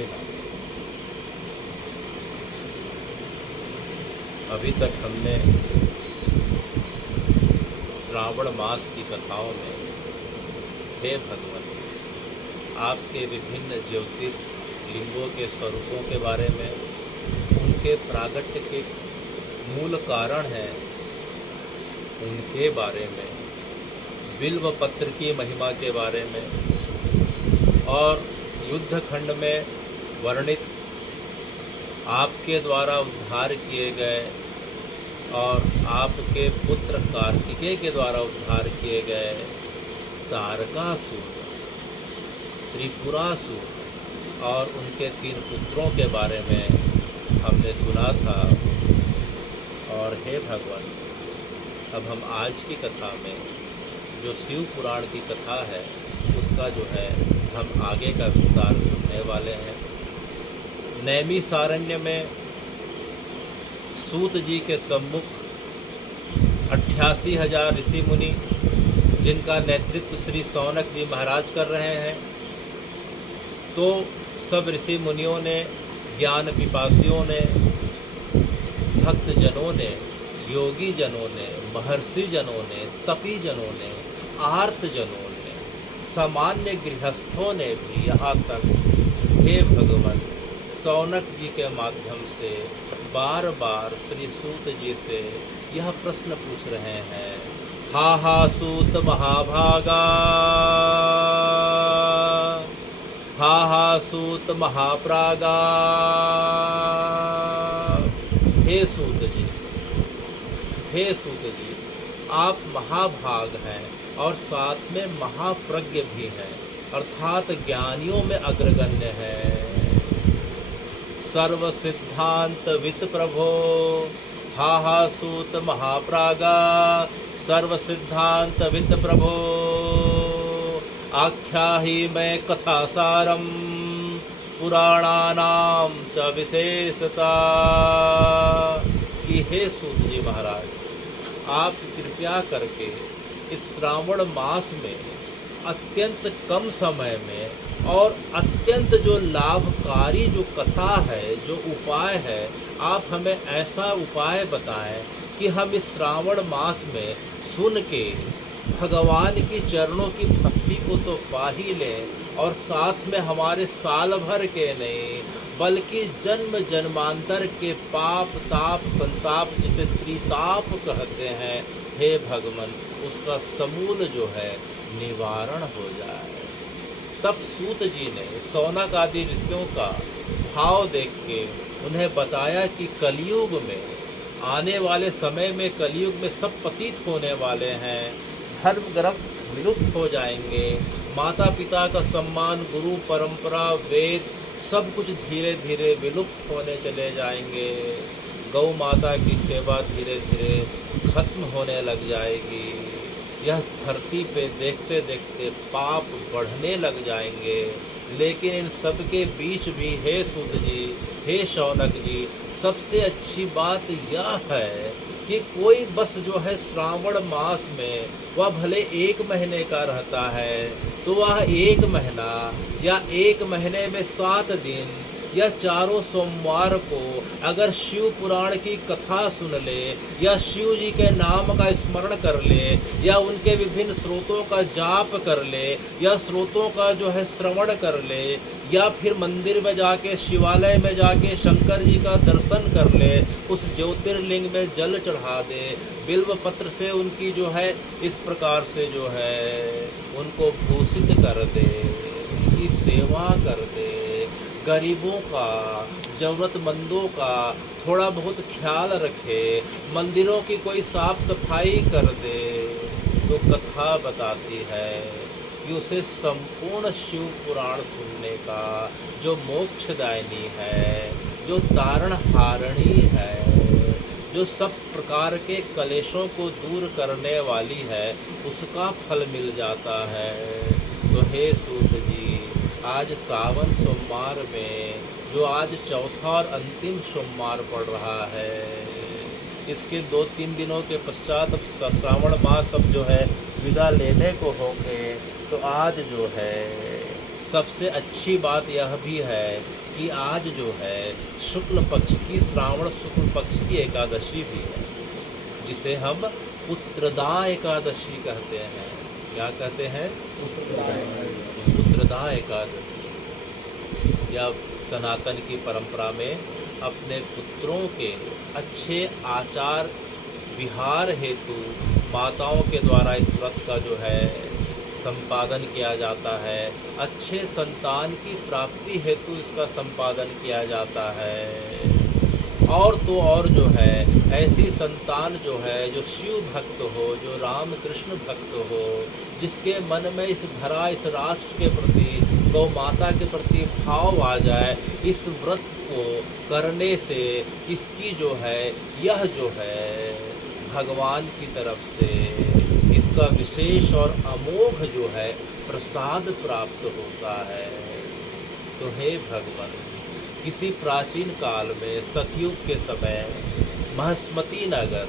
राधे राधे। अभी तक हमने श्रावण मास की कथाओं में हे भगवान आपके विभिन्न ज्योतिर्लिंगों के स्वरूपों के बारे में, उनके प्रागट्य के मूल कारण हैं उनके बारे में, बिल्व पत्र की महिमा के बारे में और युद्ध खंड में वर्णित आपके द्वारा उद्धार किए गए और आपके पुत्र कार्तिकेय के द्वारा उद्धार किए गए तारकासुर, त्रिपुरासुर और उनके 3 पुत्रों के बारे में हमने सुना था। और हे भगवान, अब हम आज की कथा में जो शिव पुराण की कथा है उसका जो है हम आगे का विस्तार सुनने वाले हैं। नैमिषारण्य में सूत जी के सम्मुख 88,000 ऋषि मुनि, जिनका नेतृत्व श्री शौनक जी महाराज कर रहे हैं, तो सब ऋषि मुनियों ने, ज्ञान पिपासियों ने, भक्त जनों ने, योगी जनों ने, महर्षि जनों ने, तपी जनों ने, आर्त जनों ने, सामान्य गृहस्थों ने भी यहाँ तक हे भगवान शौनक जी के माध्यम से बार बार श्री सूत जी से यह प्रश्न पूछ रहे हैं। हा सूत महाभागा, हा सूत महाप्रागा। हे सूत जी, हे सूत जी, आप महाभाग हैं और साथ में महाप्रज्ञ भी हैं, अर्थात ज्ञानियों में अग्रगण्य हैं। सर्व सिद्धांत वित प्रभो, हा सूत महाप्रागा। सर्व सिद्धांत वित प्रभो, आख्याहि मैं कथा सारम पुराणानाम च विशेषता। कि हे सूत जी महाराज, आप कृपया करके इस श्रावण मास में अत्यंत कम समय में और अत्यंत जो लाभकारी जो कथा है, जो उपाय है, आप हमें ऐसा उपाय बताएं कि हम इस श्रावण मास में सुन के भगवान की चरणों की भक्ति को तो पा ही लें और साथ में हमारे साल भर के नहीं बल्कि जन्म जन्मांतर के पाप ताप संताप, जिसे त्रिताप कहते हैं, हे भगवान उसका समूल जो है निवारण हो जाए। तब सूत जी ने शौनक आदि ऋषियों का भाव देख के उन्हें बताया कि कलयुग में, आने वाले समय में कलयुग में सब पतित होने वाले हैं, धर्म ग्रंथ विलुप्त हो जाएंगे, माता पिता का सम्मान, गुरु परंपरा, वेद सब कुछ धीरे धीरे विलुप्त होने चले जाएंगे, गौ माता की सेवा धीरे धीरे खत्म होने लग जाएगी, यह धरती पे देखते देखते पाप बढ़ने लग जाएंगे। लेकिन इन सब के बीच भी हे सूत जी, हे शौनक जी, सबसे अच्छी बात यह है कि कोई बस जो है श्रावण मास में वह भले 1 महीने का रहता है तो वह 1 महीना या 1 महीने में 7 दिन या चारों सोमवार को अगर शिव पुराण की कथा सुन ले या शिव जी के नाम का स्मरण कर ले या उनके विभिन्न स्रोतों का जाप कर ले या स्रोतों का जो है श्रवण कर ले या फिर मंदिर में जाके, शिवालय में जाके शंकर जी का दर्शन कर ले, उस ज्योतिर्लिंग में जल चढ़ा दे, बिल्व पत्र से उनकी जो है इस प्रकार से जो है उनको भूषित कर दे, उनकी सेवा कर दे, गरीबों का, ज़रूरतमंदों का थोड़ा बहुत ख्याल रखे, मंदिरों की कोई साफ सफाई कर दे, तो कथा बताती है कि उसे संपूर्ण शिव पुराण सुनने का, जो मोक्षदायिनी है, जो तारणहारिणी है, जो सब प्रकार के कलेशों को दूर करने वाली है, उसका फल मिल जाता है। तो हे सूत जी, आज सावन सोमवार में जो आज चौथा और अंतिम सोमवार पड़ रहा है, इसके 2-3 दिनों के पश्चात अब श्रावण मास अब जो है विदा लेने को होंगे, तो आज जो है सबसे अच्छी बात यह भी है कि आज जो है शुक्ल पक्ष की, श्रावण शुक्ल पक्ष की एकादशी भी है, जिसे हम पुत्रदा एकादशी कहते हैं। क्या कहते हैं? पुत्रदा एकादशी। या सनातन की परंपरा में अपने पुत्रों के अच्छे आचार विहार हेतु माताओं के द्वारा इस व्रत का जो है संपादन किया जाता है। अच्छे संतान की प्राप्ति हेतु इसका संपादन किया जाता है। और तो और जो है ऐसी संतान जो है जो शिव भक्त हो, जो राम कृष्ण भक्त हो, जिसके मन में इस धरा, इस राष्ट्र के प्रति, गौ माता के प्रति भाव आ जाए, इस व्रत को करने से इसकी जो है, यह जो है भगवान की तरफ से इसका विशेष और अमोघ जो है प्रसाद प्राप्त होता है। तो हे भगवान, किसी प्राचीन काल में सतयुग के समय महस्मती नगर,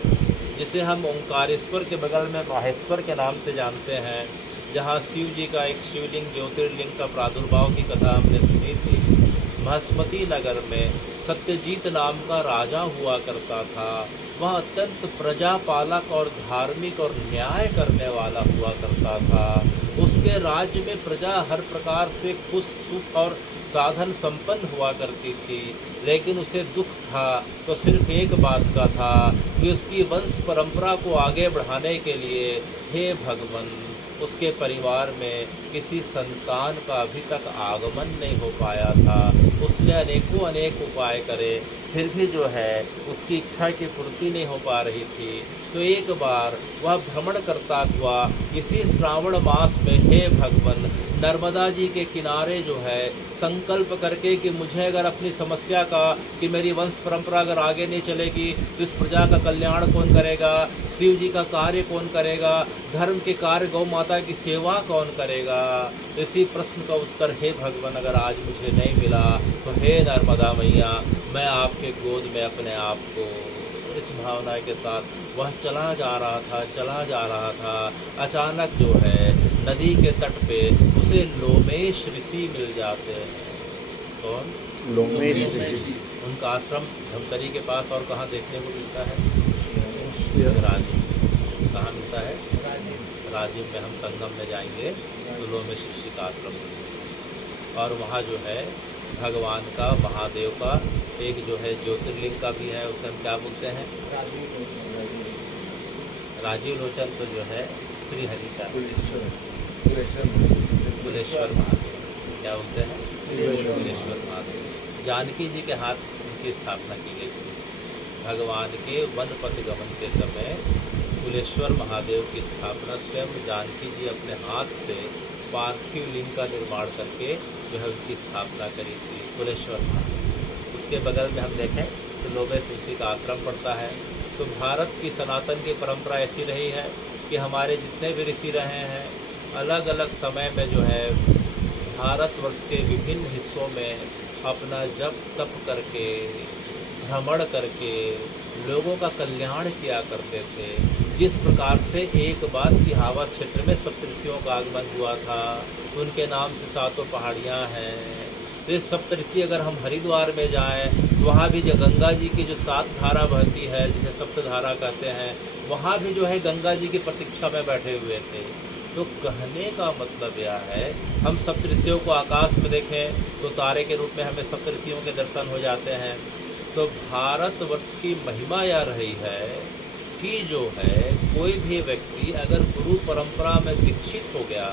जिसे हम ओंकारेश्वर के बगल में माहेश्वर के नाम से जानते हैं, जहाँ शिव जी का एक शिवलिंग, ज्योतिर्लिंग का प्रादुर्भाव की कथा हमने सुनी थी। महस्मती नगर में सत्यजीत नाम का राजा हुआ करता था। वह अत्यंत प्रजापालक और धार्मिक और न्याय करने वाला हुआ करता था। उसके राज्य में प्रजा हर प्रकार से खुश, सुख और साधन संपन्न हुआ करती थी, लेकिन उसे दुख था तो सिर्फ एक बात का था कि उसकी वंश परंपरा को आगे बढ़ाने के लिए, हे भगवान, उसके परिवार में किसी संतान का अभी तक आगमन नहीं हो पाया था। उसने अनेक उपाय करे, फिर भी जो है उसकी इच्छा की पूर्ति नहीं हो पा रही थी। तो एक बार वह भ्रमण करता हुआ इसी श्रावण मास में, हे भगवान, नर्मदा जी के किनारे जो है संकल्प करके कि मुझे अगर अपनी समस्या का, कि मेरी वंश परंपरा अगर आगे नहीं चलेगी तो इस प्रजा का कल्याण कौन करेगा, शिव जी का कार्य कौन करेगा, धर्म के कार्य, गौ माता की सेवा कौन करेगा। तो इसी प्रश्न का उत्तर, हे भगवान, अगर आज मुझे नहीं मिला तो हे नर्मदा मैया, मैं आपके गोद में अपने आप को, इस भावना के साथ वह चला जा रहा था। अचानक जो है नदी के तट पे उसे लोमेश ऋषि मिल जाते हैं। कौन? लोमेश ऋषि। उनका आश्रम धमतरी के पास और कहाँ देखने को मिलता है? राजीव। कहाँ मिलता है? राजीव में हम संगम में जाएंगे तो लोमेश ऋषि का आश्रम मिलेगा। और वहाँ जो है भगवान का, महादेव का एक जो है ज्योतिर्लिंग का भी है, उसे हम क्या बोलते हैं? राजीव लोचन। तो जो है श्री हरि का कुलेश्वर महादेव, क्या बोलते हैं? कुलेश्वर महादेव। जानकी जी के हाथ उनकी स्थापना की गई थी। भगवान के वन पथ गमन के समय कुलेश्वर महादेव की स्थापना स्वयं जानकी जी अपने हाथ से पार्थिव लिंग का निर्माण करके जो है उनकी स्थापना करी थी, कुलेश्वर महादेव। उसके बगल में हम देखें तो लोमेश ऋषि का आश्रम पड़ता है। तो भारत की सनातन की परंपरा ऐसी रही है कि हमारे जितने भी ऋषि रहे हैं, अलग अलग समय में जो है भारतवर्ष के विभिन्न हिस्सों में अपना जप तप करके, भ्रमण करके लोगों का कल्याण किया करते थे। जिस प्रकार से एक बार सिहावा क्षेत्र में सप्तऋषियों का आगमन हुआ था, उनके नाम से 7 पहाड़ियाँ हैं। तो इस सप्तऋषि, अगर हम हरिद्वार में जाएं तो वहाँ भी जो गंगा जी की जो 7 धारा बहती है, जिसे सप्तधारा कहते हैं, वहाँ भी जो है गंगा जी की प्रतीक्षा में बैठे हुए थे। तो कहने का मतलब यह है, हम सप्तऋषियों को आकाश में देखें तो तारे के रूप में हमें सप्तऋषियों के दर्शन हो जाते हैं। तो भारतवर्ष की महिमा यह रही है कि जो है कोई भी व्यक्ति अगर गुरु परंपरा में दीक्षित हो गया,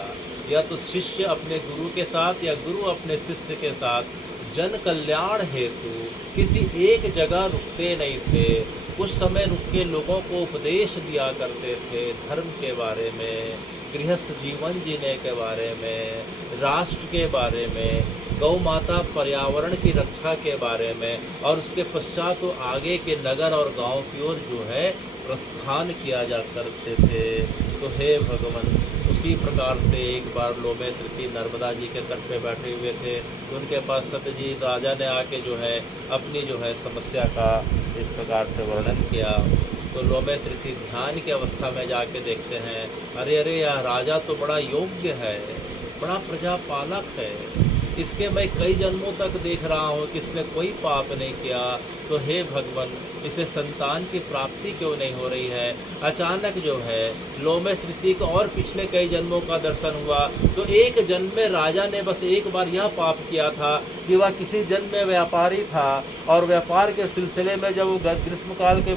या तो शिष्य अपने गुरु के साथ या गुरु अपने शिष्य के साथ जन कल्याण हेतु किसी एक जगह रुकते नहीं थे। कुछ समय रुक के लोगों को उपदेश दिया करते थे, धर्म के बारे में, गृहस्थ जीवन जीने के बारे में, राष्ट्र के बारे में, गौ माता पर्यावरण की रक्षा के बारे में, और उसके पश्चात तो आगे के नगर और गांव की ओर जो है प्रस्थान किया जा करते थे। तो हे भगवान, उसी प्रकार से एक बार लोमेश ऋषि नर्मदा जी के तट पे बैठे हुए थे। तो उनके पास सत्यजीत राजा ने आके जो है अपनी जो है समस्या का इस प्रकार से वर्णन किया। तो लोमेश ऋषि ध्यान की अवस्था में जाके देखते हैं, अरे यह राजा तो बड़ा योग्य है, बड़ा प्रजापालक है, इसके मैं कई जन्मों तक देख रहा हूँ कि इसने कोई पाप नहीं किया, तो हे भगवान इसे संतान की प्राप्ति क्यों नहीं हो रही है। अचानक जो है लोमेश ऋषि को और पिछले कई जन्मों का दर्शन हुआ। तो एक जन्म में राजा ने बस एक बार यह पाप किया था कि वह किसी जन्म में व्यापारी था, और व्यापार के सिलसिले में जब वो ग्रीष्मकाल के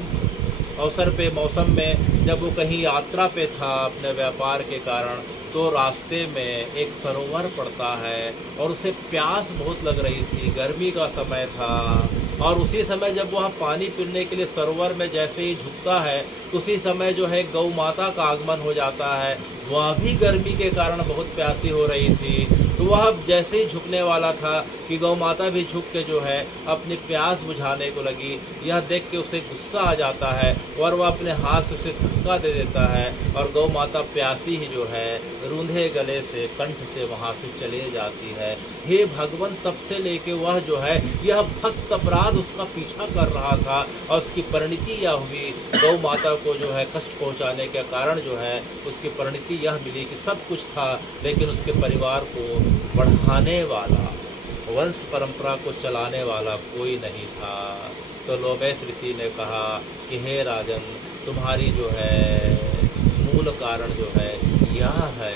अवसर पे मौसम में जब वो कहीं यात्रा पे था अपने व्यापार के कारण, तो रास्ते में एक सरोवर पड़ता है और उसे प्यास बहुत लग रही थी, गर्मी का समय था। और उसी समय जब वह पानी पीने के लिए सरोवर में जैसे ही झुकता है, उसी समय जो है गौ माता का आगमन हो जाता है। वह भी गर्मी के कारण बहुत प्यासी हो रही थी, तो वह जैसे ही झुकने वाला था कि गौ माता भी झुक के जो है अपनी प्यास बुझाने को लगी। यह देख के उसे गुस्सा आ जाता है और वह अपने हाथ से उसे धक्का दे देता है, और गौ माता प्यासी ही जो है रूंधे गले से कंठ से वहाँ से चले जाती है। हे भगवान, तब से लेके वह जो है यह भक्त अपराध उसका पीछा कर रहा था, और उसकी परिणति यह हुई, गौ माता को जो है कष्ट पहुँचाने के कारण जो है उसकी परिणति यह मिली कि सब कुछ था लेकिन उसके परिवार को बढ़ाने वाला, वंश परंपरा को चलाने वाला कोई नहीं था। तो लोमेश ऋषि ने कहा कि हे राजन, तुम्हारी जो है मूल कारण जो है यह है।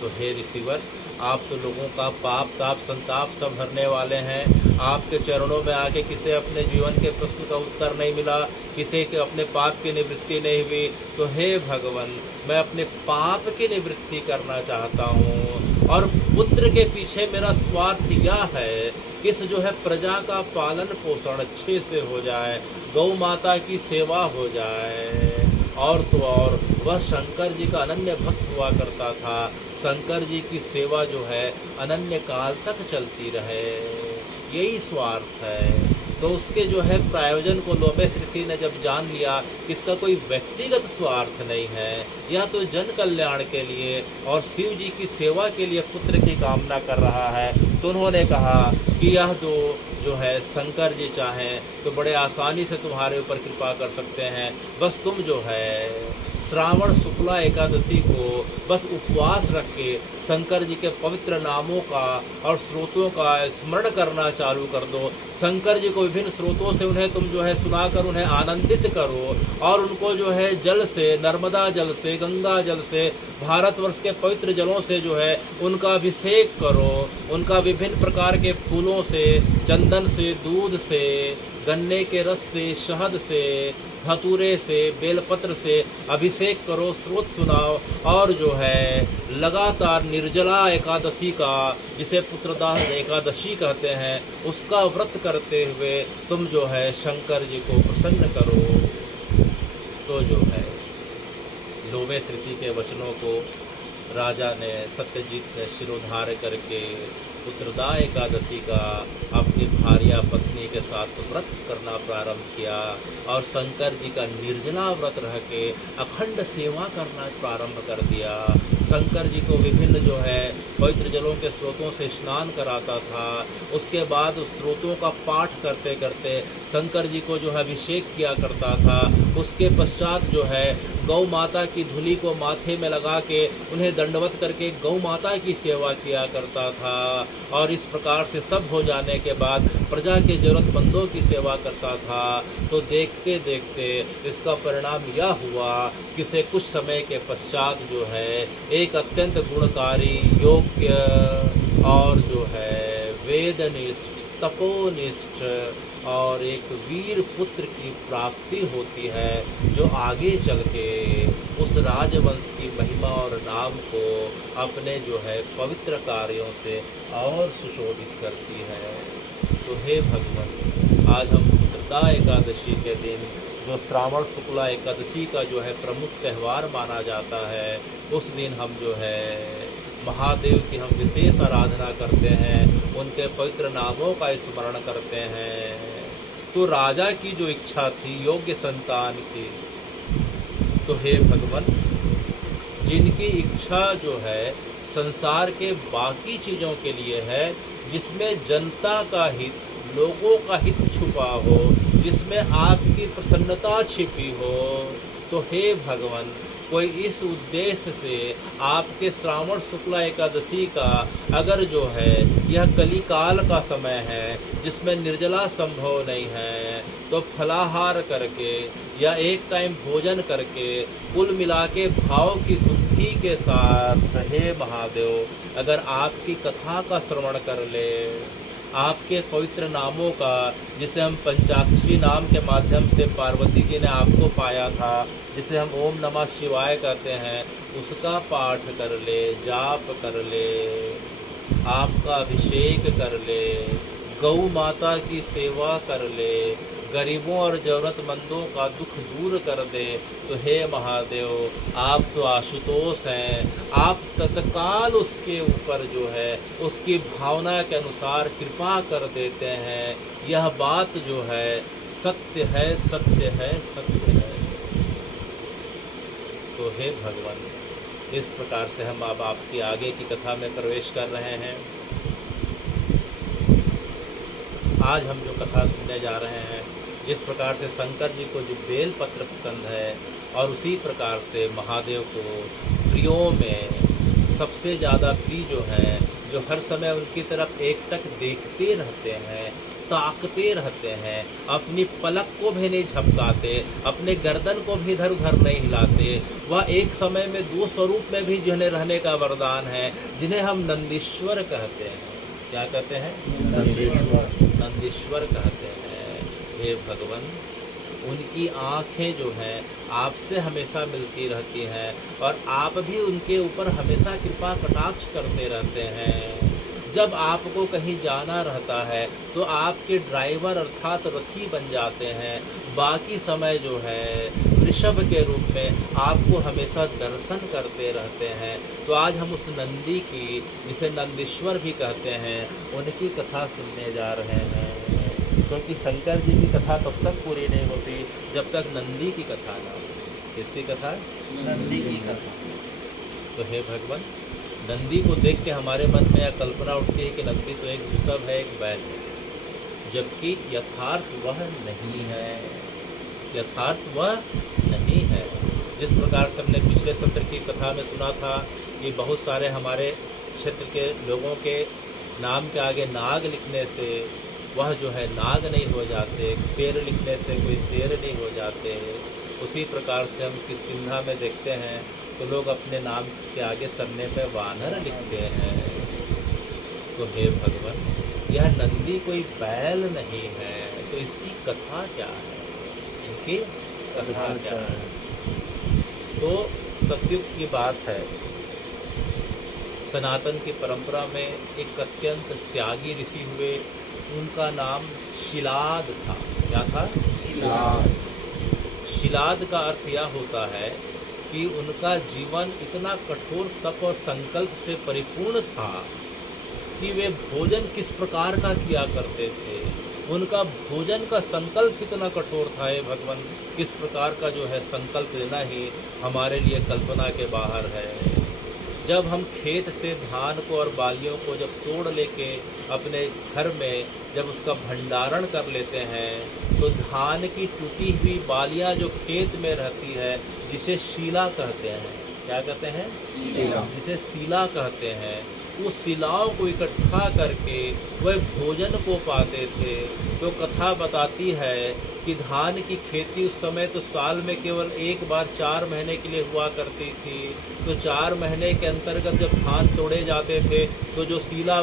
तो हे ऋषिवर, आप तो लोगों का पाप ताप संताप सब भरने वाले हैं। आपके चरणों में आके किसे अपने जीवन के प्रश्न का उत्तर नहीं मिला, किसी के अपने पाप की निवृत्ति नहीं हुई, तो हे भगवान, मैं अपने पाप की निवृत्ति करना चाहता हूँ। और पुत्र के पीछे मेरा स्वार्थ यह है कि इस जो है प्रजा का पालन पोषण अच्छे से हो जाए, गौ माता की सेवा हो जाए। और तो और वह शंकर जी का अनन्य भक्त हुआ करता था, शंकर जी की सेवा जो है अनन्य काल तक चलती रहे, यही स्वार्थ है। तो उसके जो है प्रायोजन को लोमेश ऋषि ने जब जान लिया कि इसका कोई व्यक्तिगत स्वार्थ नहीं है, यह तो जन कल्याण के लिए और शिव जी की सेवा के लिए पुत्र की कामना कर रहा है, तो उन्होंने कहा कि यह जो है शंकर जी चाहें तो बड़े आसानी से तुम्हारे ऊपर कृपा कर सकते हैं। बस तुम जो है श्रावण शुक्ला एकादशी को बस उपवास रख के शंकर जी के पवित्र नामों का और स्रोतों का स्मरण करना चालू कर दो। शंकर जी को विभिन्न स्रोतों से उन्हें तुम जो है सुनाकर उन्हें आनंदित करो, और उनको जो है जल से, नर्मदा जल से, गंगा जल से, भारतवर्ष के पवित्र जलों से जो है उनका अभिषेक करो। उनका विभिन्न प्रकार के फूलों से, चंदन से, दूध से, गन्ने के रस से, शहद से, धतूरे से, बेलपत्र से अभिषेक करो, स्रोत सुनाओ, और जो है लगातार निर्जला एकादशी का, जिसे पुत्रदाह एकादशी कहते हैं, उसका व्रत करते हुए तुम जो है शंकर जी को प्रसन्न करो। तो जो है लोमेश ऋषि के वचनों को राजा ने, सत्यजीत ने शिरोधार्य करके पुत्रदा एकादशी का अपनी भार्या पत्नी के साथ व्रत करना प्रारंभ किया, और शंकर जी का निर्जला व्रत रह के अखंड सेवा करना प्रारंभ कर दिया। शंकर जी को विभिन्न जो है पवित्र जलों के स्रोतों से स्नान कराता था। उसके बाद उस स्रोतों का पाठ करते करते शंकर जी को जो है अभिषेक किया करता था। उसके पश्चात जो है गौ माता की धूली को माथे में लगा के उन्हें दंडवत करके गौ माता की सेवा किया करता था, और इस प्रकार से सब हो जाने के बाद प्रजा के जरूरतमंदों की सेवा करता था। तो देखते देखते इसका परिणाम यह हुआ कि उसे कुछ समय के पश्चात जो है एक अत्यंत गुणकारी, योग्य और जो है वेदनिष्ठ, तपोनिष्ठ और एक वीर पुत्र की प्राप्ति होती है, जो आगे चल के उस राजवंश की महिमा और नाम को अपने जो है पवित्र कार्यों से और सुशोभित करती है। तो हे भगवान, आज हम पुत्रदा एकादशी के दिन, जो श्रावण शुक्ला एकादशी का जो है प्रमुख त्यौहार माना जाता है, उस दिन हम जो है महादेव की हम विशेष आराधना करते हैं, उनके पवित्र नामों का स्मरण करते हैं। तो राजा की जो इच्छा थी योग्य संतान की, तो हे भगवान, जिनकी इच्छा जो है संसार के बाकी चीज़ों के लिए है, जिसमें जनता का हित, लोगों का हित छुपा हो, जिसमें आपकी प्रसन्नता छिपी हो, तो हे भगवान, कोई इस उद्देश्य से आपके श्रावण शुक्ला एकादशी का अगर जो है यह कलिकाल का समय है जिसमें निर्जला संभव नहीं है, तो फलाहार करके या एक टाइम भोजन करके कुल मिला के भाव की शुद्धि के साथ हे महादेव अगर आपकी कथा का श्रवण कर ले, आपके पवित्र नामों का, जिसे हम पंचाक्षरी नाम के माध्यम से पार्वती जी ने आपको पाया था, जिसे हम ओम नमः शिवाय कहते हैं, उसका पाठ कर ले, जाप कर ले, आपका अभिषेक कर ले, गौ माता की सेवा कर ले, गरीबों और ज़रूरतमंदों का दुख दूर कर दे, तो हे महादेव आप तो आशुतोष हैं, आप तत्काल उसके ऊपर जो है उसकी भावना के अनुसार कृपा कर देते हैं। यह बात जो है सत्य है, सत्य है, सत्य है। तो हे भगवान, इस प्रकार से हम अब आपकी आगे की कथा में प्रवेश कर रहे हैं। आज हम जो कथा सुनने जा रहे हैं, जिस प्रकार से शंकर जी को जो बेल पत्र पसंद है और उसी प्रकार से महादेव को प्रियों में सबसे ज़्यादा प्रिय जो है, जो हर समय उनकी तरफ एकटक देखते रहते हैं, ताकते रहते हैं, अपनी पलक को भी नहीं झपकाते, अपने गर्दन को भी इधर उधर नहीं हिलाते, वह एक समय में दो स्वरूप में भी जिन्हें रहने का वरदान है, जिन्हें हम नंदीश्वर कहते हैं। क्या कहते हैं? नंदीश्वर। नंदीश्वर कहते हैं। हे भगवान, उनकी आँखें जो हैं आपसे हमेशा मिलती रहती हैं और आप भी उनके ऊपर हमेशा कृपा कटाक्ष करते रहते हैं। जब आपको कहीं जाना रहता है तो आपके ड्राइवर अर्थात रथी बन जाते हैं, बाकी समय जो है वृषभ के रूप में आपको हमेशा दर्शन करते रहते हैं। तो आज हम उस नंदी की, जिसे नंदीश्वर भी कहते हैं, उनकी कथा सुनने जा रहे हैं, क्योंकि शंकर जी की कथा तब तक पूरी नहीं होती जब तक नंदी की कथा ना हो। किसकी कथा? नंदी की कथा। तो हे भगवान, नंदी को देख के हमारे मन में यह कल्पना उठती है कि नंदी तो एक वृषभ है, एक बैल है, जबकि यथार्थ वह नहीं है, यथार्थ वह नहीं है। जिस प्रकार से हमने पिछले सत्र की कथा में सुना था कि बहुत सारे हमारे क्षेत्र के लोगों के नाम के आगे नाग लिखने से वह जो है नाग नहीं हो जाते, शेर लिखने से कोई शेर नहीं हो जाते, उसी प्रकार से हम किष्किंधा में देखते हैं तो लोग अपने नाम के आगे सरने पे वानर लिखते हैं। तो हे भगवान, यह नंदी कोई बैल नहीं है, तो इसकी कथा क्या है? इनकी कथा क्या है? तो सतयुग की बात है, सनातन की परंपरा में एक अत्यंत त्यागी ऋषि हुए, उनका नाम शिलाद था। क्या था? शिलाद। शिलाद का अर्थ यह होता है कि उनका जीवन इतना कठोर तप और संकल्प से परिपूर्ण था कि वे भोजन किस प्रकार का किया करते थे, उनका भोजन का संकल्प कितना कठोर था। हे भगवान, किस प्रकार का जो है संकल्प लेना ही हमारे लिए कल्पना के बाहर है। जब हम खेत से धान को और बालियों को जब तोड़ लेके अपने घर में जब उसका भंडारण कर लेते हैं, तो धान की टूटी हुई बालियां जो खेत में रहती है, जिसे शीला कहते हैं, क्या कहते हैं? शीला। जिसे शीला कहते हैं, उस शिलाओं को इकट्ठा करके वह भोजन को पाते थे। तो कथा बताती है कि धान की खेती उस समय तो साल में केवल एक बार 4 महीने के लिए हुआ करती थी। तो 4 महीने के अंतर्गत जब धान तोड़े जाते थे तो जो शीला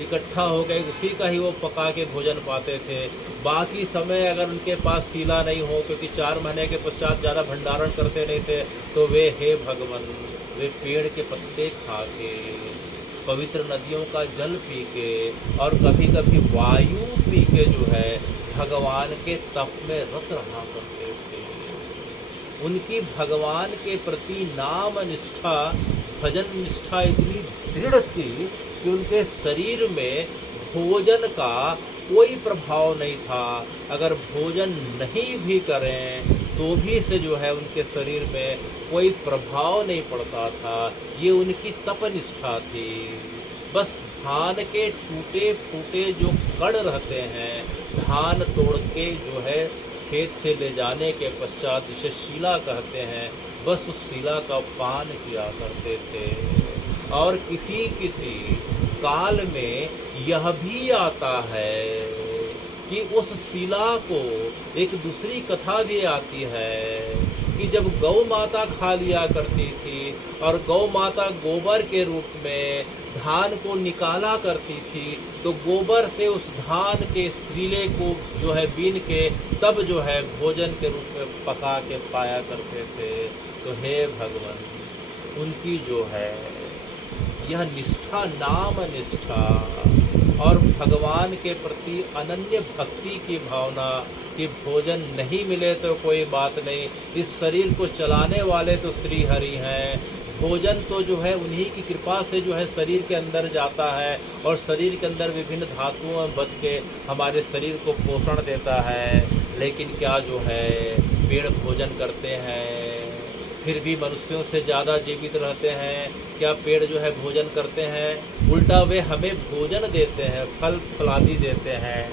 इकट्ठा हो गए उसी का ही वो पका के भोजन पाते थे। बाकी समय अगर उनके पास शीला नहीं हो, क्योंकि 4 महीने के पश्चात ज़्यादा भंडारण करते नहीं थे, तो वे हे भगवान, वे पेड़ के पत्ते खा के, पवित्र नदियों का जल पी के और कभी कभी वायु पी के जो है भगवान के तप में रत रहा करते थे। उनकी भगवान के प्रति नाम निष्ठा, भजन निष्ठा इतनी दृढ़ थी कि उनके शरीर में भोजन का कोई प्रभाव नहीं था। अगर भोजन नहीं भी करें तो भी से जो है उनके शरीर में कोई प्रभाव नहीं पड़ता था। ये उनकी तपनिष्ठा थी। बस धान के टूटे फूटे जो कण रहते हैं, धान तोड़ के जो है खेत से ले जाने के पश्चात, जिसे शीला कहते हैं, बस उस शीला का पान किया करते थे। और किसी किसी काल में यह भी आता है कि उस शीला को एक दूसरी कथा भी आती है कि जब गौ माता खा लिया करती थी और गौ माता गोबर के रूप में धान को निकाला करती थी, तो गोबर से उस धान के शीले को जो है बीन के तब जो है भोजन के रूप में पका के पाया करते थे। तो हे भगवान, उनकी जो है यह निष्ठा, नाम निष्ठा और भगवान के प्रति अनन्य भक्ति की भावना कि भोजन नहीं मिले तो कोई बात नहीं, इस शरीर को चलाने वाले तो श्री हरि हैं, भोजन तो जो है उन्हीं की कृपा से जो है शरीर के अंदर जाता है और शरीर के अंदर विभिन्न धातुओं में बच के हमारे शरीर को पोषण देता है। लेकिन क्या जो है पेड़ भोजन करते हैं, फिर भी मनुष्यों से ज़्यादा जीवित रहते हैं? क्या पेड़ जो है भोजन करते हैं? उल्टा वे हमें भोजन देते हैं, फल फलादि देते हैं।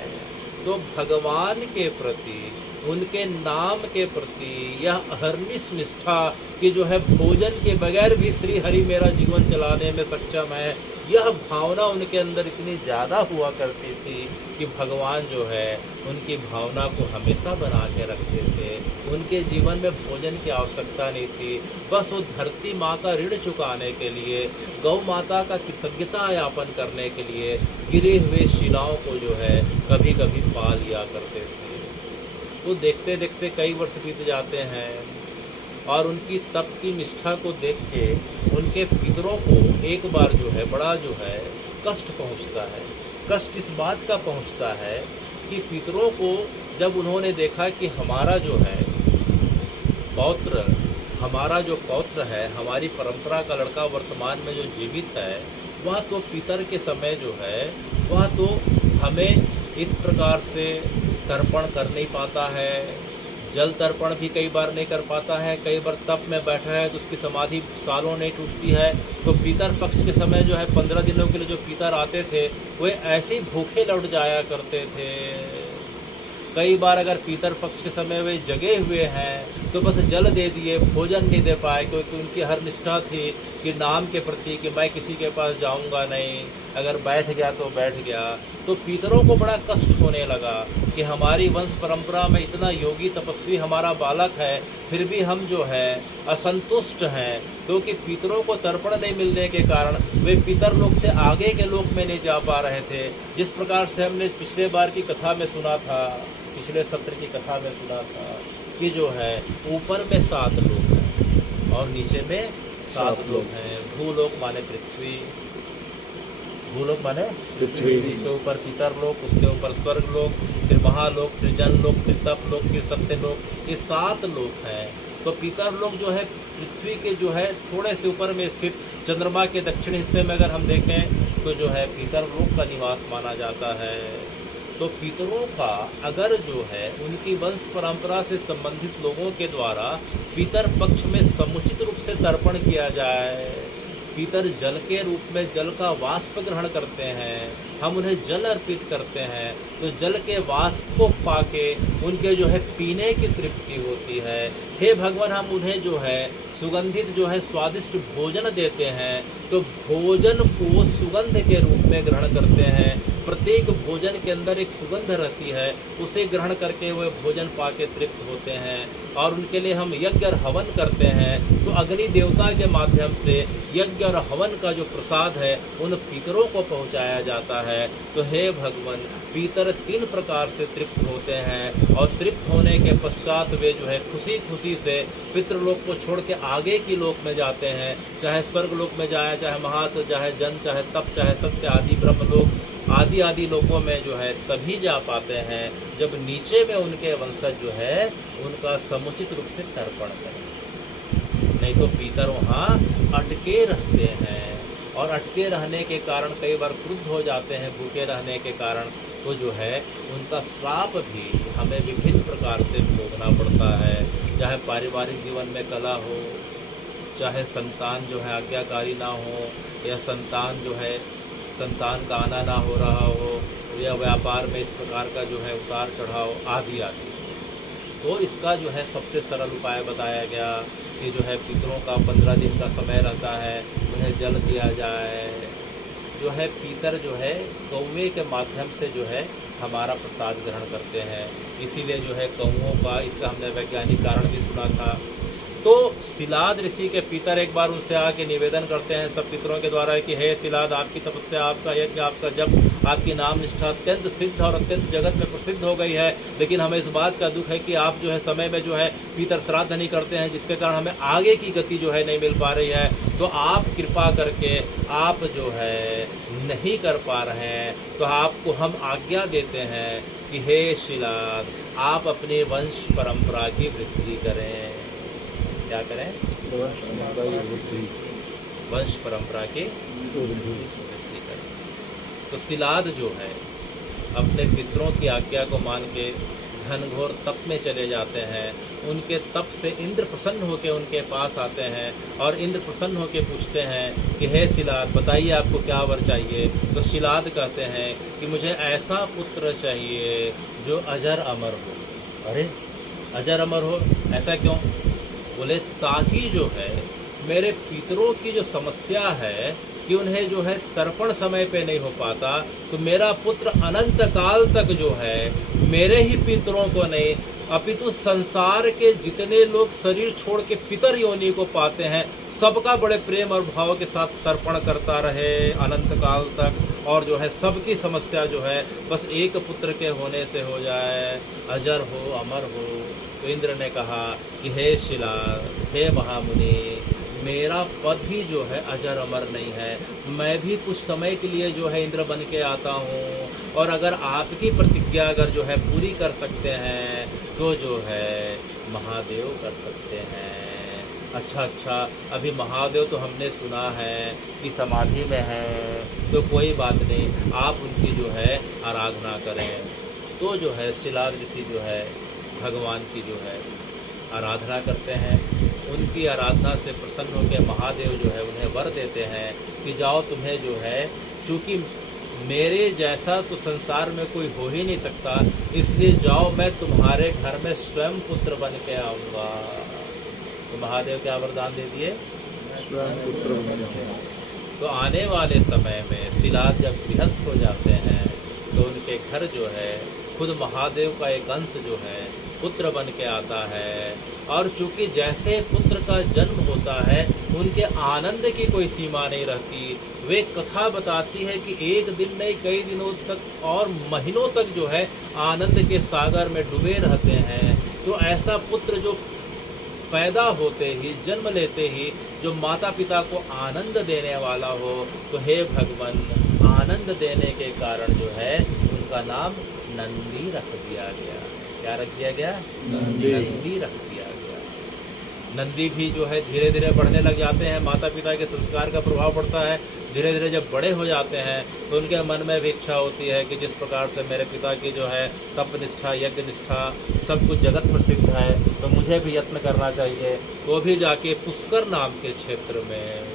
तो भगवान के प्रति, उनके नाम के प्रति यह अहर्निश निष्ठा कि जो है भोजन के बगैर भी श्री हरि मेरा जीवन चलाने में सक्षम है, यह भावना उनके अंदर इतनी ज़्यादा हुआ करती थी कि भगवान जो है उनकी भावना को हमेशा बना के रखते थे। उनके जीवन में भोजन की आवश्यकता नहीं थी, बस वो धरती माँ का ऋण चुकाने के लिए, गौ माता का कृतज्ञता यापन करने के लिए गिरे हुए शिलाओं को जो है कभी कभी पा लिया करते थे। तो देखते देखते कई वर्ष बीत जाते हैं और उनकी तप की निष्ठा को देख के उनके पितरों को एक बार जो है बड़ा जो है कष्ट पहुंचता है। कष्ट इस बात का पहुंचता है कि पितरों को जब उन्होंने देखा कि हमारा जो है पौत्र, हमारा जो पौत्र है, हमारी परंपरा का लड़का वर्तमान में जो जीवित है, वह तो पितर के समय जो है वह तो हमें इस प्रकार से तर्पण कर नहीं पाता है, जल तर्पण भी कई बार नहीं कर पाता है, कई बार तप में बैठा है तो उसकी समाधि सालों नहीं टूटती है। तो पितर पक्ष के समय जो है 15 दिनों के लिए जो पितर आते थे वे ऐसे ही भूखे लौट जाया करते थे। कई बार अगर पितर पक्ष के समय वे जगे हुए हैं तो बस जल दे दिए, भोजन नहीं दे पाए, क्योंकि उनकी हर निष्ठा थी कि नाम के प्रति कि मैं किसी के पास जाऊंगा नहीं, अगर बैठ गया तो बैठ गया। तो पितरों को बड़ा कष्ट होने लगा कि हमारी वंश परंपरा में इतना योगी तपस्वी हमारा बालक है, फिर भी हम जो है असंतुष्ट हैं, क्योंकि पितरों को तर्पण नहीं मिलने के कारण वे पितर लोक से आगे के लोक में नहीं जा पा रहे थे। जिस प्रकार से हमने पिछले बार की कथा में सुना था, पिछले सत्र की कथा में सुना था कि जो है ऊपर में 7 लोक हैं और नीचे में 7 लोक हैं। भूलोक माने पृथ्वी, भूलोक माने पृथ्वी के ऊपर पितर लोक, उसके ऊपर स्वर्ग लोक, फिर महालोक, फिर जन लोक, फिर तप लोक, फिर सत्य लोक, ये 7 लोक हैं। तो पितर लोक जो है पृथ्वी के जो है थोड़े से ऊपर में स्थित चंद्रमा के दक्षिण हिस्से में अगर हम देखें तो जो है पितर लोक का निवास माना जाता है। तो पितरों का अगर जो है उनकी वंश परंपरा से संबंधित लोगों के द्वारा पितर पक्ष में समुचित रूप से तर्पण किया जाए, पितर जल के रूप में जल का वाष्प ग्रहण करते हैं, हम उन्हें जल अर्पित करते हैं, तो जल के वाष्प को पाके उनके जो है पीने की तृप्ति होती है। हे भगवान, हम उन्हें जो है सुगंधित जो है स्वादिष्ट भोजन देते हैं, तो भोजन को सुगंध के रूप में ग्रहण करते हैं। प्रत्येक भोजन के अंदर एक सुगंध रहती है, उसे ग्रहण करके वे भोजन पाके तृप्त होते हैं। और उनके लिए हम यज्ञ और हवन करते हैं, तो अग्नि देवता के माध्यम से यज्ञ और हवन का जो प्रसाद है उन पितरों को पहुंचाया जाता है। तो हे भगवान, पितर 3 प्रकार से तृप्त होते हैं और तृप्त होने के पश्चात वे जो है खुशी खुशी से पितृलोक को छोड़ के आगे की लोक में जाते हैं, चाहे स्वर्ग लोक में जाए, चाहे महात, चाहे जन, चाहे तप, चाहे सत्य आदि ब्रह्मलोक आदि लोकों में जो है तभी जा पाते हैं जब नीचे में उनके वंशज जो है उनका समुचित रूप से तर्पण करें। नहीं तो पितर वहाँ अटके रहते हैं और अटके रहने के कारण कई बार क्रुद्ध हो जाते हैं, भूखे रहने के कारण, तो जो है उनका श्राप भी हमें विभिन्न प्रकार से भोगना पड़ता है। चाहे पारिवारिक जीवन में कलह हो, चाहे संतान जो है आज्ञाकारी ना हो, या संतान जो है संतान का आना ना हो रहा हो, या व्यापार में इस प्रकार का जो है उतार चढ़ाव आदि आदि। तो इसका जो है सबसे सरल उपाय बताया गया कि जो है पितरों का 15 दिन का समय रहता है, उन्हें जल दिया जाए। जो है पीतर जो है कौवे के माध्यम से जो है हमारा प्रसाद ग्रहण करते हैं, इसीलिए जो है कौओं का, इसका हमने वैज्ञानिक कारण भी सुना था। तो शिलाद ऋषि के पितर एक बार उनसे आके निवेदन करते हैं सब पितरों के द्वारा कि हे शिलाद, आपकी तपस्या, आपका यज्ञ, आपका जप, आपकी नाम निष्ठा अत्यंत सिद्ध और अत्यंत जगत में प्रसिद्ध हो गई है, लेकिन हमें इस बात का दुख है कि आप जो है समय में जो है पितर श्राद्ध नहीं करते हैं, जिसके कारण हमें आगे की गति जो है नहीं मिल पा रही है। तो आप कृपा करके आप जो है नहीं कर पा रहे हैं, तो आपको हम आज्ञा देते हैं कि हे शिलाद, आप अपने वंश परंपरा की वृद्धि करें। क्या करें? वंश परंपरा की वृद्धि करें। तो शिलाद जो है अपने पितरों की आज्ञा को मान के घनघोर तप में चले जाते हैं। उनके तप से इंद्र प्रसन्न होकर उनके पास आते हैं और इंद्र प्रसन्न होकर पूछते हैं कि हे शिलाद, बताइए आपको क्या वर चाहिए। तो शिलाद कहते हैं कि मुझे ऐसा पुत्र चाहिए जो अजर अमर हो। अरे अजर अमर हो, ऐसा क्यों? बोले ताकि जो है मेरे पितरों की जो समस्या है कि उन्हें जो है तर्पण समय पे नहीं हो पाता, तो मेरा पुत्र अनंत काल तक जो है मेरे ही पितरों को नहीं अपितु संसार के जितने लोग शरीर छोड़ के पितर योनि को पाते हैं सबका बड़े प्रेम और भाव के साथ तर्पण करता रहे अनंत काल तक, और जो है सबकी समस्या जो है बस एक पुत्र के होने से हो जाए, अजर हो, अमर हो। तो इंद्र ने कहा कि हे शिला, हे महामुनि, मेरा पद ही जो है अजर अमर नहीं है, मैं भी कुछ समय के लिए जो है इंद्र बन के आता हूँ, और अगर आपकी प्रतिज्ञा अगर जो है पूरी कर सकते हैं तो जो है महादेव कर सकते हैं। अच्छा, अभी महादेव तो हमने सुना है कि समाधि में हैं, तो कोई बात नहीं, आप उनकी जो है आराधना करें। तो जो है शिलाद ऋषि जो है भगवान की जो है आराधना करते हैं। उनकी आराधना से प्रसन्न होकर महादेव जो है उन्हें वर देते हैं कि जाओ, तुम्हें जो है, चूँकि मेरे जैसा तो संसार में कोई हो ही नहीं सकता, इसलिए जाओ, मैं तुम्हारे घर में स्वयं पुत्र बन के आऊँगा। तो महादेव क्या वरदान दे दिए? स्वयं पुत्र बन के। तो आने वाले समय में शिलाद जब गृहस्थ हो जाते हैं तो उनके घर जो है खुद महादेव का एक अंश जो है पुत्र बन के आता है, और चूंकि जैसे पुत्र का जन्म होता है उनके आनंद की कोई सीमा नहीं रहती। वे कथा बताती है कि एक दिन नहीं कई दिनों तक और महीनों तक जो है आनंद के सागर में डूबे रहते हैं। तो ऐसा पुत्र जो पैदा होते ही, जन्म लेते ही जो माता पिता को आनंद देने वाला हो, तो हे भगवान, आनंद देने के कारण जो है उनका नाम नंदी रख दिया गया। क्या रख दिया गया? नंदी रख दिया गया। नंदी भी जो है धीरे धीरे बढ़ने लग जाते हैं, माता पिता के संस्कार का प्रभाव पड़ता है। धीरे धीरे जब बड़े हो जाते हैं तो उनके मन में भी इच्छा होती है कि जिस प्रकार से मेरे पिता की जो है तप निष्ठा, यज्ञ निष्ठा सब कुछ जगत प्रसिद्ध है, तो मुझे भी यत्न करना चाहिए। तो भी जाके पुष्कर नाम के क्षेत्र में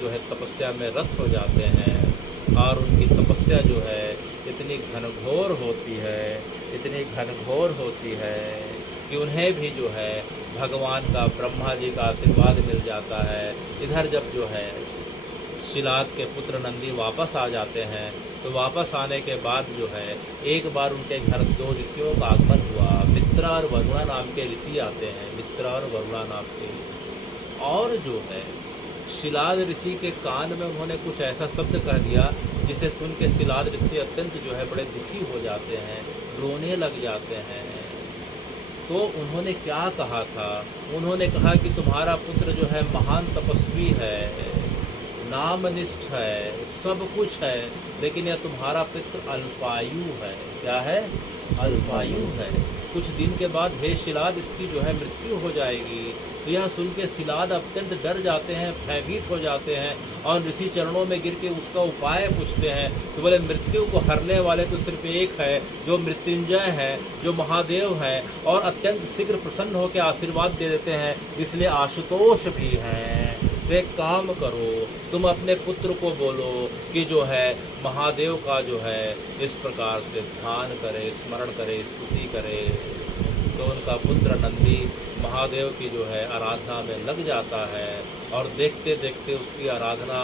जो है तपस्या में रत हो जाते हैं, और उनकी तपस्या जो है इतनी घनघोर होती है कि उन्हें भी जो है भगवान का, ब्रह्मा जी का आशीर्वाद मिल जाता है। इधर जब जो है शिलाद के पुत्र नंदी वापस आ जाते हैं, तो वापस आने के बाद जो है एक बार उनके घर 2 ऋषियों का आगमन हुआ। मित्रा और वरुणा नाम के ऋषि आते हैं, मित्रा और वरुणा नाम के। और जो है शिलाद ऋषि के कान में उन्होंने कुछ ऐसा शब्द कह दिया जिसे सुन के शिलाद ऋषि अत्यंत जो है बड़े दुखी हो जाते हैं, रोने लग जाते हैं। तो उन्होंने क्या कहा था? उन्होंने कहा कि तुम्हारा पुत्र जो है महान तपस्वी है, नामनिष्ठ है, सब कुछ है, लेकिन यह तुम्हारा पुत्र अल्पायु है। क्या है? अल्पायु है। कुछ दिन के बाद हे शिलाद, इसकी जो है मृत्यु हो जाएगी। तो यह सुन के शिलाद अत्यंत डर जाते हैं, भयभीत हो जाते हैं, और ऋषि चरणों में गिर के उसका उपाय पूछते हैं। तो बोले मृत्यु को हरने वाले तो सिर्फ एक है, जो मृत्युंजय है, जो महादेव है, और अत्यंत शीघ्र प्रसन्न होकर आशीर्वाद दे देते हैं, इसलिए आशुतोष भी हैं। तो एक काम करो, तुम अपने पुत्र को बोलो कि जो है महादेव का जो है इस प्रकार से ध्यान करे, स्मरण करे, स्तुति करे। तो उनका पुत्र नंदी महादेव की जो है आराधना में लग जाता है और देखते देखते उसकी आराधना,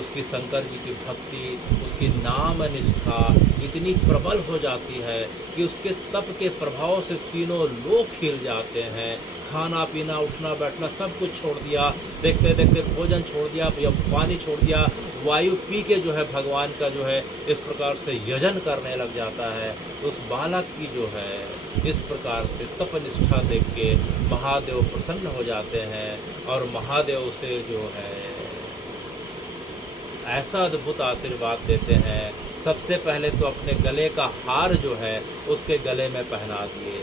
उसकी शंकर जी की भक्ति, उसकी नाम निष्ठा इतनी प्रबल हो जाती है कि उसके तप के प्रभाव से तीनों लोक हिल जाते हैं। खाना पीना, उठना बैठना सब कुछ छोड़ दिया, देखते देखते भोजन छोड़ दिया, पानी छोड़ दिया, वायु पी के जो है भगवान का जो है इस प्रकार से यजन करने लग जाता है। तो उस बालक की जो है इस प्रकार से तपनिष्ठा देख के महादेव प्रसन्न हो जाते हैं और महादेव से जो है ऐसा अद्भुत आशीर्वाद देते हैं। सबसे पहले तो अपने गले का हार जो है उसके गले में पहना दिए,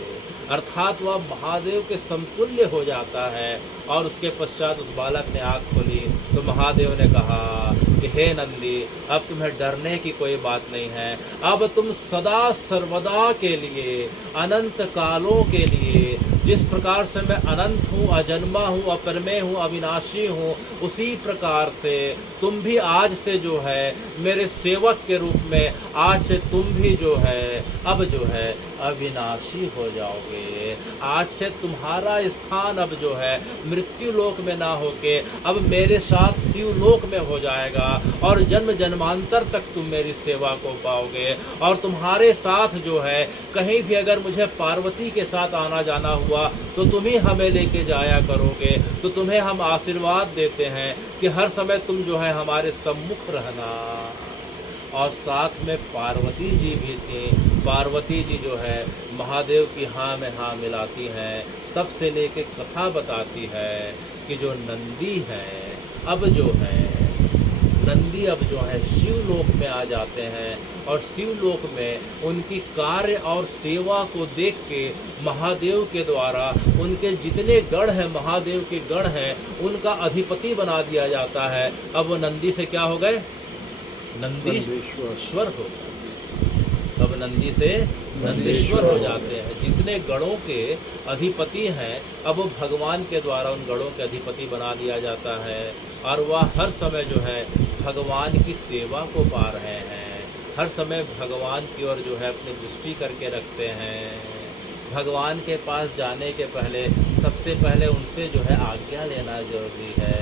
अर्थात वह महादेव के समतुल्य हो जाता है। और उसके पश्चात उस बालक ने आँख खोली तो महादेव ने कहा कि हे नंदी, अब तुम्हें डरने की कोई बात नहीं है, अब तुम सदा सर्वदा के लिए, अनंत कालों के लिए, जिस प्रकार से मैं अनंत हूँ, अजन्मा हूँ, अपरमेय हूँ, अविनाशी हूँ, उसी प्रकार से तुम भी आज से जो है मेरे सेवक के रूप में आज से तुम भी जो है अब जो है अविनाशी हो जाओगे। आज से तुम्हारा स्थान अब जो है मृत्यु लोक में ना होके अब मेरे साथ शिव लोक में हो जाएगा और जन्म जन्मांतर तक तुम मेरी सेवा को पाओगे। और तुम्हारे साथ जो है कहीं भी अगर मुझे पार्वती के साथ आना जाना हुआ तो तुम ही हमें लेके जाया करोगे। तो तुम्हें हम आशीर्वाद देते हैं कि हर समय तुम जो है हमारे सम्मुख रहना। और साथ में पार्वती जी भी थी। पार्वती जी जो है महादेव की हाँ में हाँ मिलाती हैं, तब से लेके कथा बताती है कि जो नंदी है अब जो है नंदी अब जो है शिवलोक में आ जाते हैं और शिवलोक में उनकी कार्य और सेवा को देख के महादेव के द्वारा उनके जितने गण हैं, महादेव के गण हैं, उनका अधिपति बना दिया जाता है। अब वो नंदी से क्या हो गए? नंदीश्वर हो। अब नंदी से नंदीश्वर हो जाते हैं। जितने गणों के अधिपति हैं अब वो भगवान के द्वारा उन गणों के अधिपति बना दिया जाता है और वह हर समय जो है भगवान की सेवा को पा रहे हैं। हर समय भगवान की ओर जो है अपनी दृष्टि करके रखते हैं। भगवान के पास जाने के पहले सबसे पहले उनसे जो है आज्ञा लेना जरूरी है।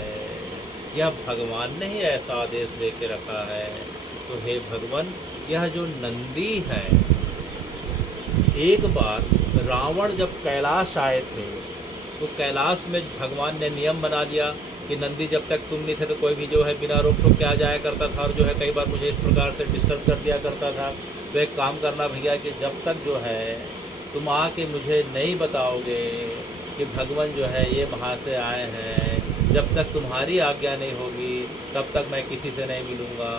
यह भगवान ने ही ऐसा आदेश दे के रखा है। तो हे भगवान, यह जो नंदी है, एक बार रावण जब कैलाश आए थे तो कैलाश में भगवान ने नियम बना दिया कि नंदी जब तक तुम नहीं थे तो कोई भी जो है बिना रोक टोक के आ जाया करता था और जो है कई बार मुझे इस प्रकार से डिस्टर्ब कर दिया करता था। तो एक काम करना भैया कि जब तक जो है तुम आके मुझे नहीं बताओगे कि भगवान जो है ये वहाँ से आए हैं, जब तक तुम्हारी आज्ञा नहीं होगी तब तक मैं किसी से नहीं मिलूँगा,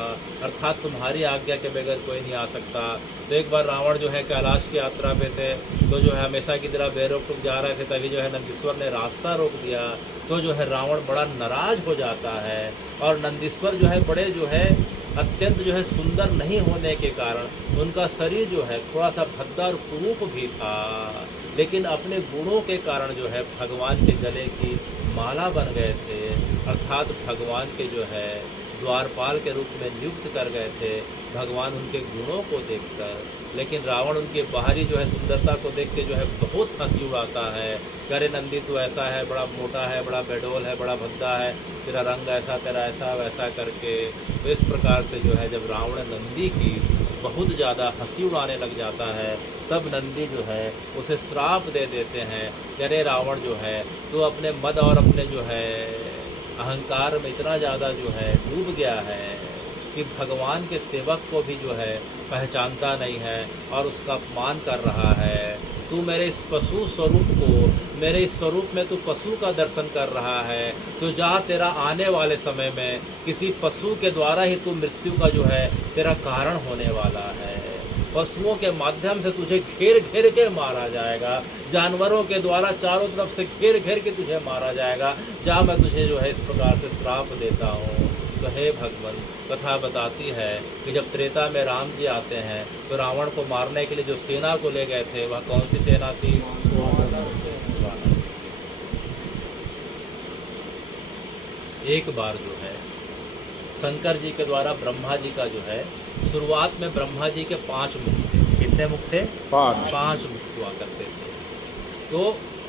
अर्थात तुम्हारी आज्ञा के बगैर कोई नहीं आ सकता। तो एक बार रावण जो है कैलाश की यात्रा पे थे तो जो है हमेशा की तरह बेरोक टोक जा रहे थे, तभी जो है नंदीश्वर ने रास्ता रोक दिया। तो जो है रावण बड़ा नाराज हो जाता है और नंदीश्वर जो है बड़े जो है अत्यंत जो है सुंदर नहीं होने के कारण उनका शरीर जो है थोड़ा सा भद्दा और कुरूप भी था, लेकिन अपने गुणों के कारण जो है भगवान के गले की माला बन गए थे, अर्थात भगवान के जो है द्वारपाल के रूप में नियुक्त कर गए थे भगवान उनके गुणों को देखकर। लेकिन रावण उनके बाहरी जो है सुंदरता को देख के जो है बहुत हंसी उड़ाता है। करे नंदी तू ऐसा है, बड़ा मोटा है, बड़ा बेडोल है, बड़ा भद्दा है, तेरा रंग ऐसा, तेरा ऐसा वैसा करके। तो इस प्रकार से जो है जब रावण नंदी की बहुत ज़्यादा हंसी उड़ाने लग जाता है तब नंदी जो है उसे श्राप दे देते हैं। अरे रावण जो है तो अपने मद और अपने जो है अहंकार में इतना ज़्यादा जो है डूब गया है कि भगवान के सेवक को भी जो है पहचानता नहीं है और उसका अपमान कर रहा है। तू मेरे इस पशु स्वरूप को, मेरे इस स्वरूप में तू पशु का दर्शन कर रहा है, तो जा तेरा आने वाले समय में किसी पशु के द्वारा ही तू मृत्यु का जो है तेरा कारण होने वाला है। पशुओं के माध्यम से तुझे घेर घेर के मारा जाएगा, जानवरों के द्वारा चारों तरफ से घेर घेर के तुझे मारा जाएगा। जा मैं तुझे जो है इस प्रकार से श्राप देता हूँ। तो हे भगवान, कथा बताती है कि जब त्रेता में राम जी आते हैं तो रावण को मारने के लिए जो सेना को ले गए थे वह कौन सी सेना थी? एक बार जो है शंकर जी के द्वारा ब्रह्मा जी का जो है, शुरुआत में ब्रह्मा जी के 5 मुख थे। कितने मुख थे? 5 मुख हुआ करते थे। तो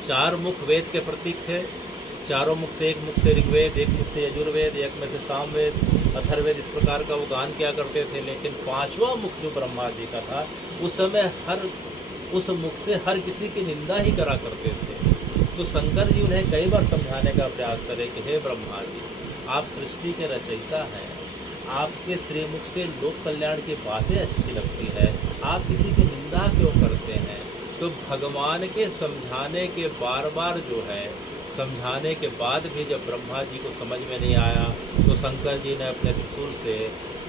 4 मुख वेद के प्रतीक थे। चारों मुख से, एक मुख से ऋग्वेद, एक मुख से यजुर्वेद, एक में से सामवेद, अथर्ववेद, इस प्रकार का वो गान किया करते थे। लेकिन 5वां मुख जो ब्रह्मा जी का था, उस समय उस मुख से हर किसी की निंदा ही करा करते थे। तो शंकर जी उन्हें कई बार समझाने का प्रयास करे कि हे ब्रह्मा जी, आप सृष्टि के रचयिता हैं, आपके श्रीमुख से लोक कल्याण की बातें अच्छी लगती है, आप किसी की निंदा क्यों करते हैं? तो भगवान के समझाने के बार जो है, समझाने के बाद भी जब ब्रह्मा जी को समझ में नहीं आया, तो शंकर जी ने अपने त्रिशूल से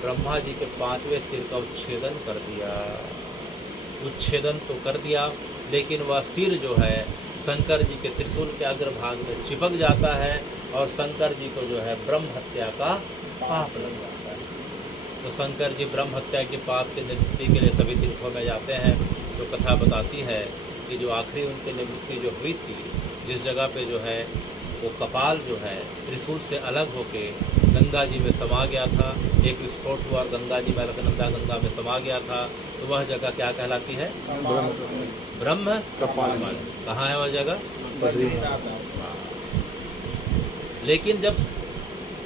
ब्रह्मा जी के 5वें सिर का उच्छेदन कर दिया। उच्छेदन तो कर दिया, लेकिन वह सिर जो है शंकर जी के त्रिशूल के अग्रभाग में चिपक जाता है और शंकर जी को जो है ब्रह्म हत्या का पाप लग जाता है। तो शंकर जी ब्रह्म हत्या के पाप की निवृत्ति के लिए सभी तीर्थों में जाते हैं। तो कथा बताती है कि जो आखिरी उनकी निवृत्ति जो हुई थी, जिस जगह पे जो है वो कपाल जो है त्रिशूल से अलग होके गंगा जी में समा गया था, एक विस्फोट हुआ और गंगा जी में अलकनंदा गंगा में समा गया था। तो वह जगह क्या कहलाती है? ब्रह्म कपाल। कहाँ है वह जगह? लेकिन जब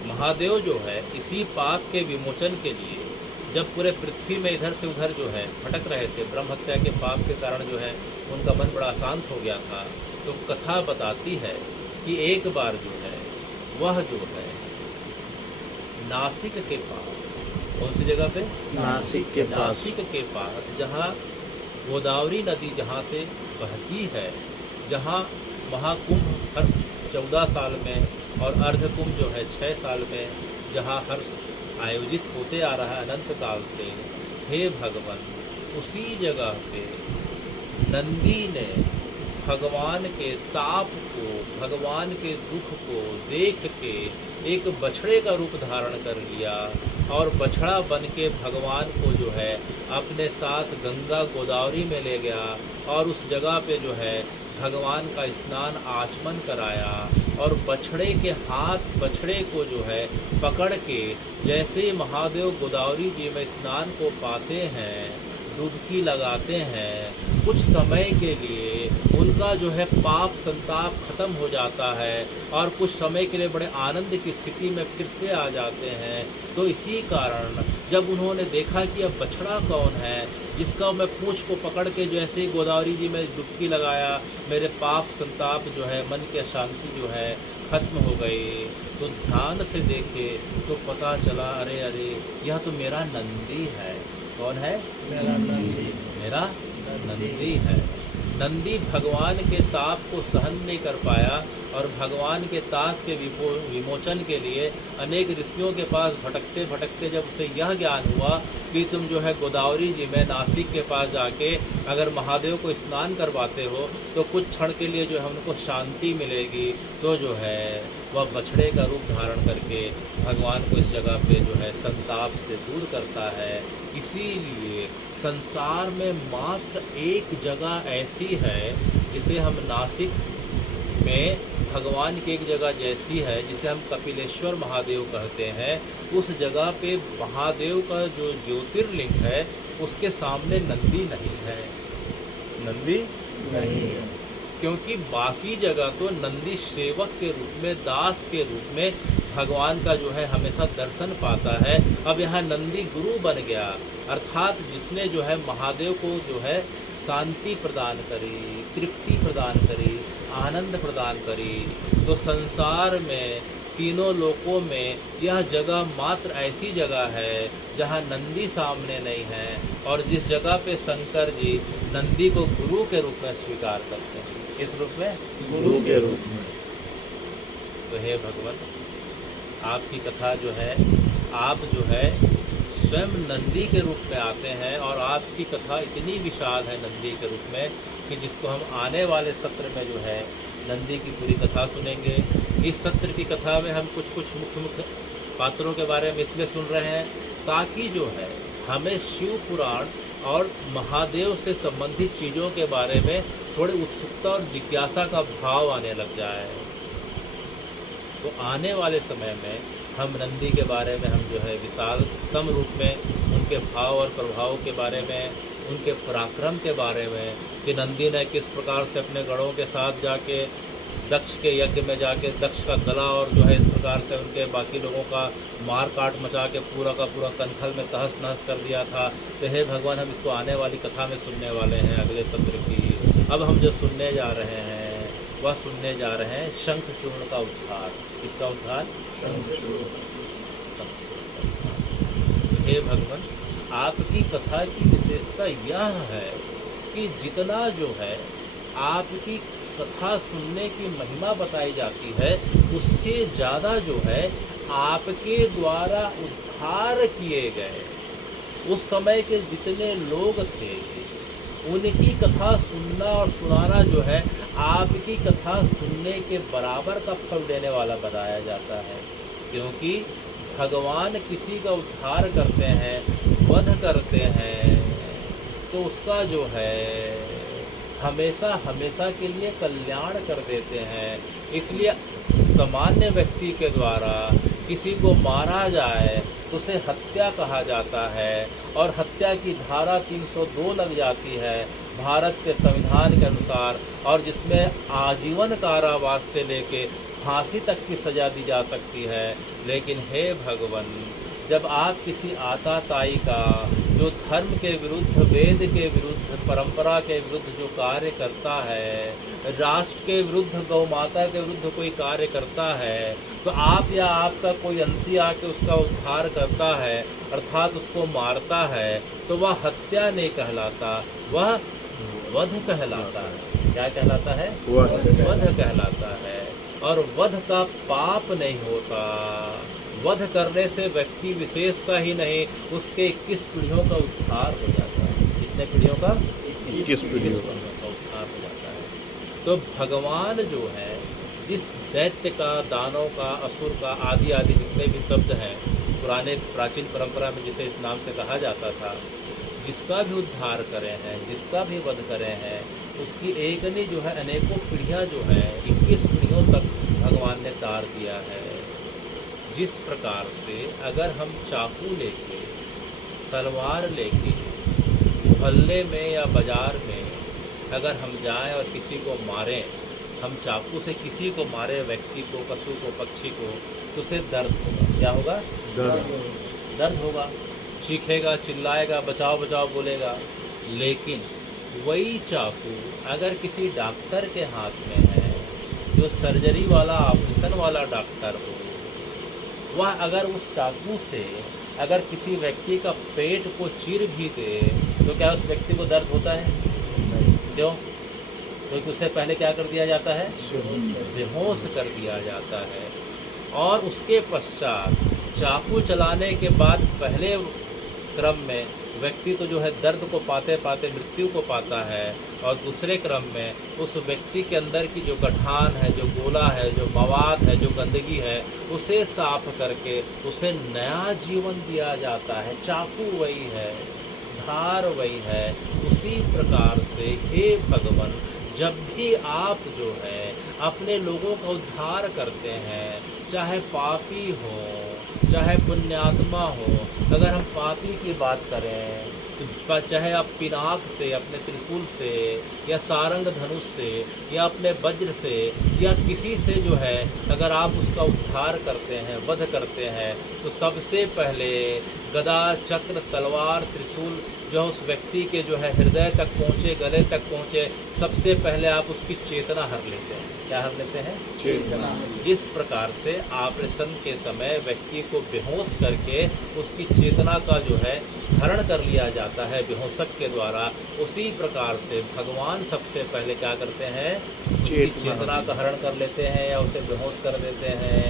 महादेव जो है इसी पाप के विमोचन के लिए जब पूरे पृथ्वी में इधर से उधर जो है भटक रहे थे, ब्रह्म हत्या के पाप के कारण जो है उनका मन बड़ा अशांत हो गया था। तो कथा बताती है कि एक बार जो है वह जो है नासिक के पास, कौन सी जगह पे? नासिक के पास जहाँ गोदावरी नदी जहाँ से बहती है, जहाँ महाकुंभ हर 14 साल में और अर्धकुंभ जो है 6 साल में जहाँ हर आयोजित होते आ रहा है अनंत काल से, हे भगवान, उसी जगह पे नंदी ने भगवान के ताप को, भगवान के दुख को देख के एक बछड़े का रूप धारण कर लिया और बछड़ा बन के भगवान को जो है अपने साथ गंगा गोदावरी में ले गया और उस जगह पे जो है भगवान का स्नान आचमन कराया और बछड़े के हाथ, बछड़े को जो है पकड़ के, जैसे ही महादेव गोदावरी जी में स्नान को पाते हैं, डुबकी लगाते हैं, कुछ समय के लिए उनका जो है पाप संताप खत्म हो जाता है और कुछ समय के लिए बड़े आनंद की स्थिति में फिर से आ जाते हैं। तो इसी कारण जब उन्होंने देखा कि अब बछड़ा कौन है जिसका मैं पूंछ को पकड़ के जैसे ही गोदावरी जी में डुबकी लगाया, मेरे पाप संताप जो है, मन की अशांति जो है खत्म हो गई। तो ध्यान से देखे तो पता चला, अरे अरे यह तो मेरा नंदी है। कौन है? मेरा नंदी है। नंदी भगवान के ताप को सहन नहीं कर पाया और भगवान के ताप के विमोचन के लिए अनेक ऋषियों के पास भटकते भटकते जब उसे यह ज्ञान हुआ कि तुम जो है गोदावरी जी में नासिक के पास जाके अगर महादेव को स्नान करवाते हो तो कुछ क्षण के लिए जो है उनको शांति मिलेगी, तो जो है वह बछड़े का रूप धारण करके भगवान को इस जगह पे जो है संताप से दूर करता है। इसीलिए संसार में मात्र एक जगह ऐसी है जिसे हम नासिक में भगवान की एक जगह जैसी है जिसे हम कपिलेश्वर महादेव कहते हैं, उस जगह पे महादेव का जो ज्योतिर्लिंग है उसके सामने नंदी नहीं है। नंदी नहीं है, क्योंकि बाकी जगह तो नंदी सेवक के रूप में, दास के रूप में भगवान का जो है हमेशा दर्शन पाता है। अब यहाँ नंदी गुरु बन गया, अर्थात जिसने जो है महादेव को जो है शांति प्रदान करी, तृप्ति प्रदान करी, आनंद प्रदान करी। तो संसार में तीनों लोकों में यह जगह मात्र ऐसी जगह है जहाँ नंदी सामने नहीं है और जिस जगह पे शंकर जी नंदी को गुरु के रूप में स्वीकार करते हैं। इस रूप में गुरु के रूप में। तो हे भगवान, आपकी कथा जो है, आप जो है स्वयं नंदी के रूप में आते हैं और आपकी कथा इतनी विशाल है नंदी के रूप में कि जिसको हम आने वाले सत्र में जो है नंदी की पूरी कथा सुनेंगे। इस सत्र की कथा में हम कुछ मुख्य पात्रों के बारे में इसलिए सुन रहे हैं ताकि जो है हमें शिव पुराण और महादेव से संबंधित चीज़ों के बारे में थोड़ी उत्सुकता और जिज्ञासा का भाव आने लग जाए। तो आने वाले समय में हम नंदी के बारे में हम जो है विशालतम रूप में उनके भाव और प्रभाव के बारे में, उनके पराक्रम के बारे में, कि नंदी ने किस प्रकार से अपने गढ़ों के साथ जाके दक्ष के यज्ञ में जाके दक्ष का गला और जो है इस प्रकार से उनके बाकी लोगों का मार काट मचा के पूरा का पूरा कनखल में तहस नहस कर दिया था। तो हे भगवान, हम इसको आने वाली कथा में सुनने वाले हैं अगले सत्र की। अब हम जो सुनने जा रहे हैं वह सुनने जा रहे हैं शंखचूर्ण का उद्धार। किसका उद्धार? हे भगवान, आपकी कथा की विशेषता यह है कि जितना जो है आपकी कथा सुनने की महिमा बताई जाती है, उससे ज़्यादा जो है आपके द्वारा उद्धार किए गए उस समय के जितने लोग थे, उनकी कथा सुनना और सुनाना जो है आपकी कथा सुनने के बराबर का फल देने वाला बताया जाता है। क्योंकि भगवान किसी का उद्धार करते हैं, वध करते हैं, तो उसका जो है हमेशा हमेशा के लिए कल्याण कर देते हैं। इसलिए सामान्य व्यक्ति के द्वारा किसी को मारा जाए तो उसे हत्या कहा जाता है, और हत्या की धारा 302 लग जाती है भारत के संविधान के अनुसार, और जिसमें आजीवन कारावास से लेके फांसी तक की सज़ा दी जा सकती है। लेकिन हे भगवान, जब आप किसी आताताई का जो धर्म के विरुद्ध, वेद के विरुद्ध, परंपरा के विरुद्ध जो कार्य करता है, राष्ट्र के विरुद्ध, गौ माता के विरुद्ध कोई कार्य करता है, तो आप या आपका कोई अंशी आके उसका उद्धार करता है, अर्थात उसको मारता है, तो वह हत्या नहीं कहलाता, वह वध कहलाता है। क्या कहलाता है? वध कहलाता है। और वध का पाप नहीं होता। वध करने से व्यक्ति विशेष का ही नहीं, उसके 21 पीढ़ियों का उद्धार हो जाता है। कितने पीढ़ियों का? 21 पीढ़ियों का उद्धार हो जाता है। तो भगवान जो है, जिस दैत्य का, दानव का, असुर का, आदि आदि जितने भी शब्द हैं पुराने प्राचीन परंपरा में जिसे इस नाम से कहा जाता था, जिसका भी उद्धार करे हैं, जिसका भी वध करे हैं, उसकी एक नहीं जो है अनेकों पीढ़ियाँ जो है 21 पीढ़ियों तक भगवान ने तार दिया है। जिस प्रकार से अगर हम चाकू लेके, तलवार लेके मोहल्ले में या बाजार में अगर हम जाएं और किसी को मारें, हम चाकू से किसी को मारे, व्यक्ति को, पशु को, पक्षी को, तो उसे दर्द होगा। क्या होगा? दर्द होगा, चीखेगा, चिल्लाएगा, बचाओ बचाओ बोलेगा। लेकिन वही चाकू अगर किसी डॉक्टर के हाथ में है, जो सर्जरी वाला, ऑपरेशन वाला डॉक्टर हो, वह अगर उस चाकू से अगर किसी व्यक्ति का पेट को चीर भी दे, तो क्या उस व्यक्ति को दर्द होता है? क्यों? क्योंकि उससे पहले क्या कर दिया जाता है? बेहोश कर दिया जाता है। और उसके पश्चात चाकू चलाने के बाद पहले क्रम में व्यक्ति तो जो है दर्द को पाते पाते मृत्यु को पाता है, और दूसरे क्रम में उस व्यक्ति के अंदर की जो गठान है, जो गोला है, जो मवाद है, जो गंदगी है, उसे साफ करके उसे नया जीवन दिया जाता है। चाकू वही है, धार वही है। उसी प्रकार से हे भगवान, जब भी आप जो है अपने लोगों का उद्धार करते हैं, चाहे पापी हो चाहे पुण्यात्मा हो, अगर हम पापी की बात करें तो चाहे आप पिनाक से, अपने त्रिशूल से, या सारंग धनुष से, या अपने वज्र से, या किसी से जो है अगर आप उसका उद्धार करते हैं, वध करते हैं, तो सबसे पहले गदा, चक्र, तलवार, त्रिशूल जो उस व्यक्ति के जो है हृदय तक पहुँचे, गले तक पहुँचे, सबसे पहले आप उसकी चेतना हर लेते हैं। क्या हर लेते हैं? चेतना। जिस प्रकार से ऑपरेशन के समय व्यक्ति को बेहोश करके उसकी चेतना का जो है हरण कर लिया जाता है बेहोशक के द्वारा, उसी प्रकार से भगवान सबसे पहले क्या करते हैं? उसकी चेतना का हरण कर लेते हैं या उसे बेहोश कर देते हैं।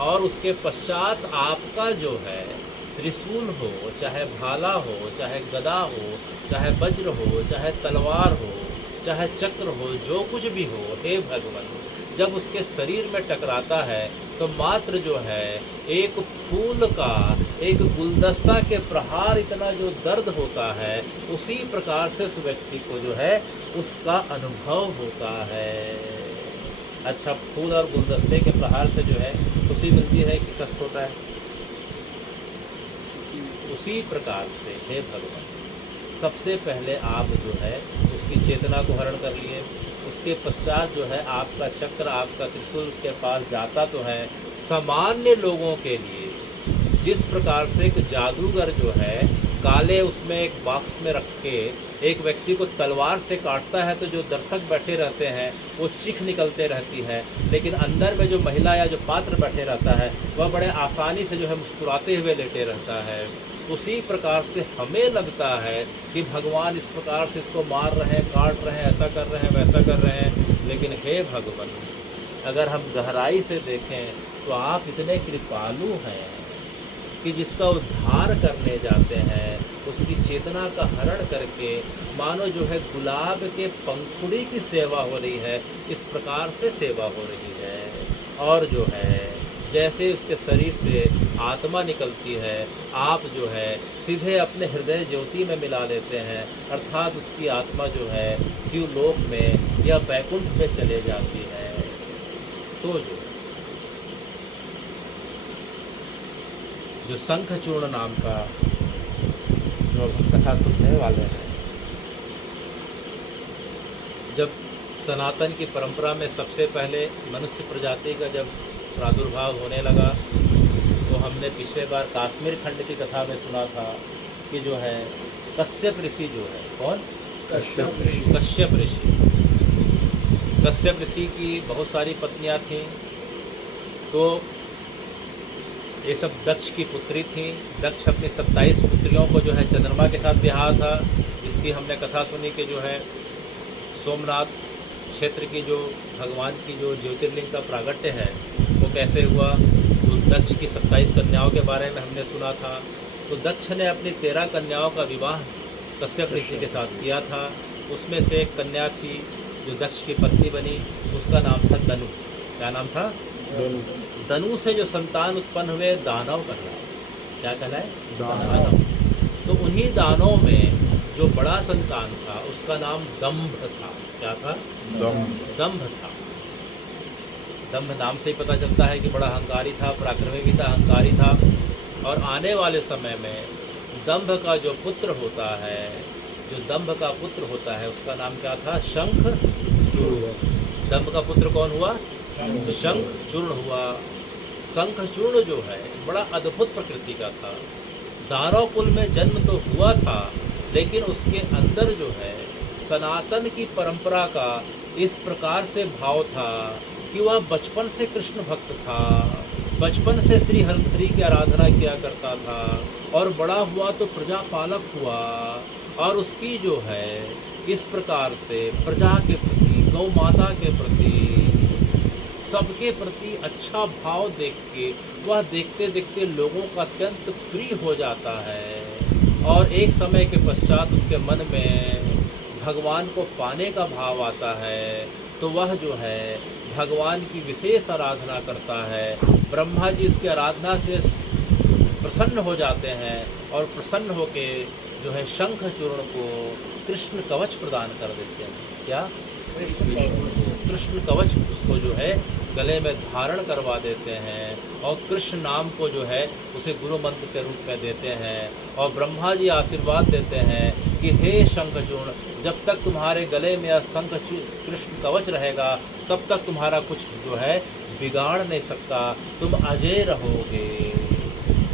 और उसके पश्चात आपका जो है त्रिशूल हो, चाहे भाला हो, चाहे गदा हो, चाहे वज्र हो, चाहे तलवार हो, चाहे चक्र हो, जो कुछ भी हो, हे भगवान, जब उसके शरीर में टकराता है तो मात्र जो है एक फूल का, एक गुलदस्ता के प्रहार इतना जो दर्द होता है, उसी प्रकार से उस व्यक्ति को जो है उसका अनुभव होता है। अच्छा फूल और गुलदस्ते के प्रहार से जो है खुशी मिलती है कि कष्ट होता है? उसी प्रकार से हे भगवान, सबसे पहले आप जो है उसकी चेतना को हरण कर लिए, उसके पश्चात जो है आपका चक्र, आपका त्रिशूल उसके पास जाता तो है। सामान्य लोगों के लिए जिस प्रकार से एक जादूगर जो है काले उसमें एक बॉक्स में रख के एक व्यक्ति को तलवार से काटता है तो जो दर्शक बैठे रहते हैं वो चीख निकलते रहती है, लेकिन अंदर में जो महिला या जो पात्र बैठे रहता है वह बड़े आसानी से जो है मुस्कुराते हुए लेटे रहता है। उसी प्रकार से हमें लगता है कि भगवान इस प्रकार से इसको मार रहे हैं, काट रहे हैं, ऐसा कर रहे हैं, वैसा कर रहे हैं, लेकिन हे भगवान, अगर हम गहराई से देखें तो आप इतने कृपालु हैं कि जिसका उद्धार करने जाते हैं उसकी चेतना का हरण करके मानो जो है गुलाब के पंखुड़ी की सेवा हो रही है, इस प्रकार से सेवा हो रही है। और जो है जैसे उसके शरीर से आत्मा निकलती है, आप जो है सीधे अपने हृदय ज्योति में मिला लेते हैं, अर्थात उसकी आत्मा जो है शिवलोक में या बैकुंठ में चले जाती है। तो जो शंखचूर्ण नाम का जो हम कथा सुनने वाले हैं, जब सनातन की परंपरा में सबसे पहले मनुष्य प्रजाति का जब प्रादुर्भाव होने लगा तो हमने पिछले बार कश्मीर खंड की कथा में सुना था कि जो है कश्यप ऋषि जो है, कौन? कश्यप ऋषि। कश्यप ऋषि की बहुत सारी पत्नियां थीं, तो ये सब दक्ष की पुत्री थी। दक्ष अपनी 27 पुत्रियों को जो है चंद्रमा के साथ ब्याह था, इसकी हमने कथा सुनी कि जो है सोमनाथ क्षेत्र की जो भगवान की जो ज्योतिर्लिंग का प्रागट्य है वो कैसे हुआ। तो दक्ष की 27 कन्याओं के बारे में हमने सुना था। तो दक्ष ने अपनी 13 कन्याओं का विवाह कश्यप ऋषि के साथ किया था। उसमें से एक कन्या थी जो दक्ष की पत्नी बनी, उसका नाम था दनु। क्या नाम था? दनु से जो संतान उत्पन्न हुए दानव कहलाए। क्या कहलाए? दानव। तो उन्हीं दानों में जो बड़ा संतान था उसका नाम दंभ था। क्या था? दंभ था। दंभ नाम से ही पता चलता है कि बड़ा अहंकारी था, पराक्रमी भी था, अहंकारी था। और आने वाले समय में दंभ का जो पुत्र होता है, जो दंभ का पुत्र होता है उसका नाम क्या था? शंखचूर्ण। दंभ का पुत्र कौन हुआ? शंखचूर्ण हुआ। शंखचूर्ण जो है बड़ा अद्भुत प्रकृति का था। दानव कुल में जन्म तो हुआ था, लेकिन उसके अंदर जो है सनातन की परंपरा का इस प्रकार से भाव था कि वह बचपन से कृष्ण भक्त था, बचपन से श्री हरहरि की आराधना किया करता था, और बड़ा हुआ तो प्रजापालक हुआ। और उसकी जो है इस प्रकार से प्रजा के प्रति, गौ माता के प्रति, सबके प्रति अच्छा भाव देख के वह देखते देखते लोगों का अत्यंत प्रिय हो जाता है। और एक समय के पश्चात उसके मन में भगवान को पाने का भाव आता है, तो वह जो है भगवान की विशेष आराधना करता है। ब्रह्मा जी उसकी आराधना से प्रसन्न हो जाते हैं और प्रसन्न होके जो है शंखचूर्ण को कृष्ण कवच प्रदान कर देते हैं। क्या? कृष्ण कवच उसको जो है गले में धारण करवा देते हैं, और कृष्ण नाम को जो है उसे गुरु मंत्र के रूप में देते हैं। और ब्रह्मा जी आशीर्वाद देते हैं कि हे शंखचूर्ण, जब तक तुम्हारे गले में यह कृष्ण कवच रहेगा तब तक तुम्हारा कुछ जो है बिगाड़ नहीं सकता, तुम अजय रहोगे।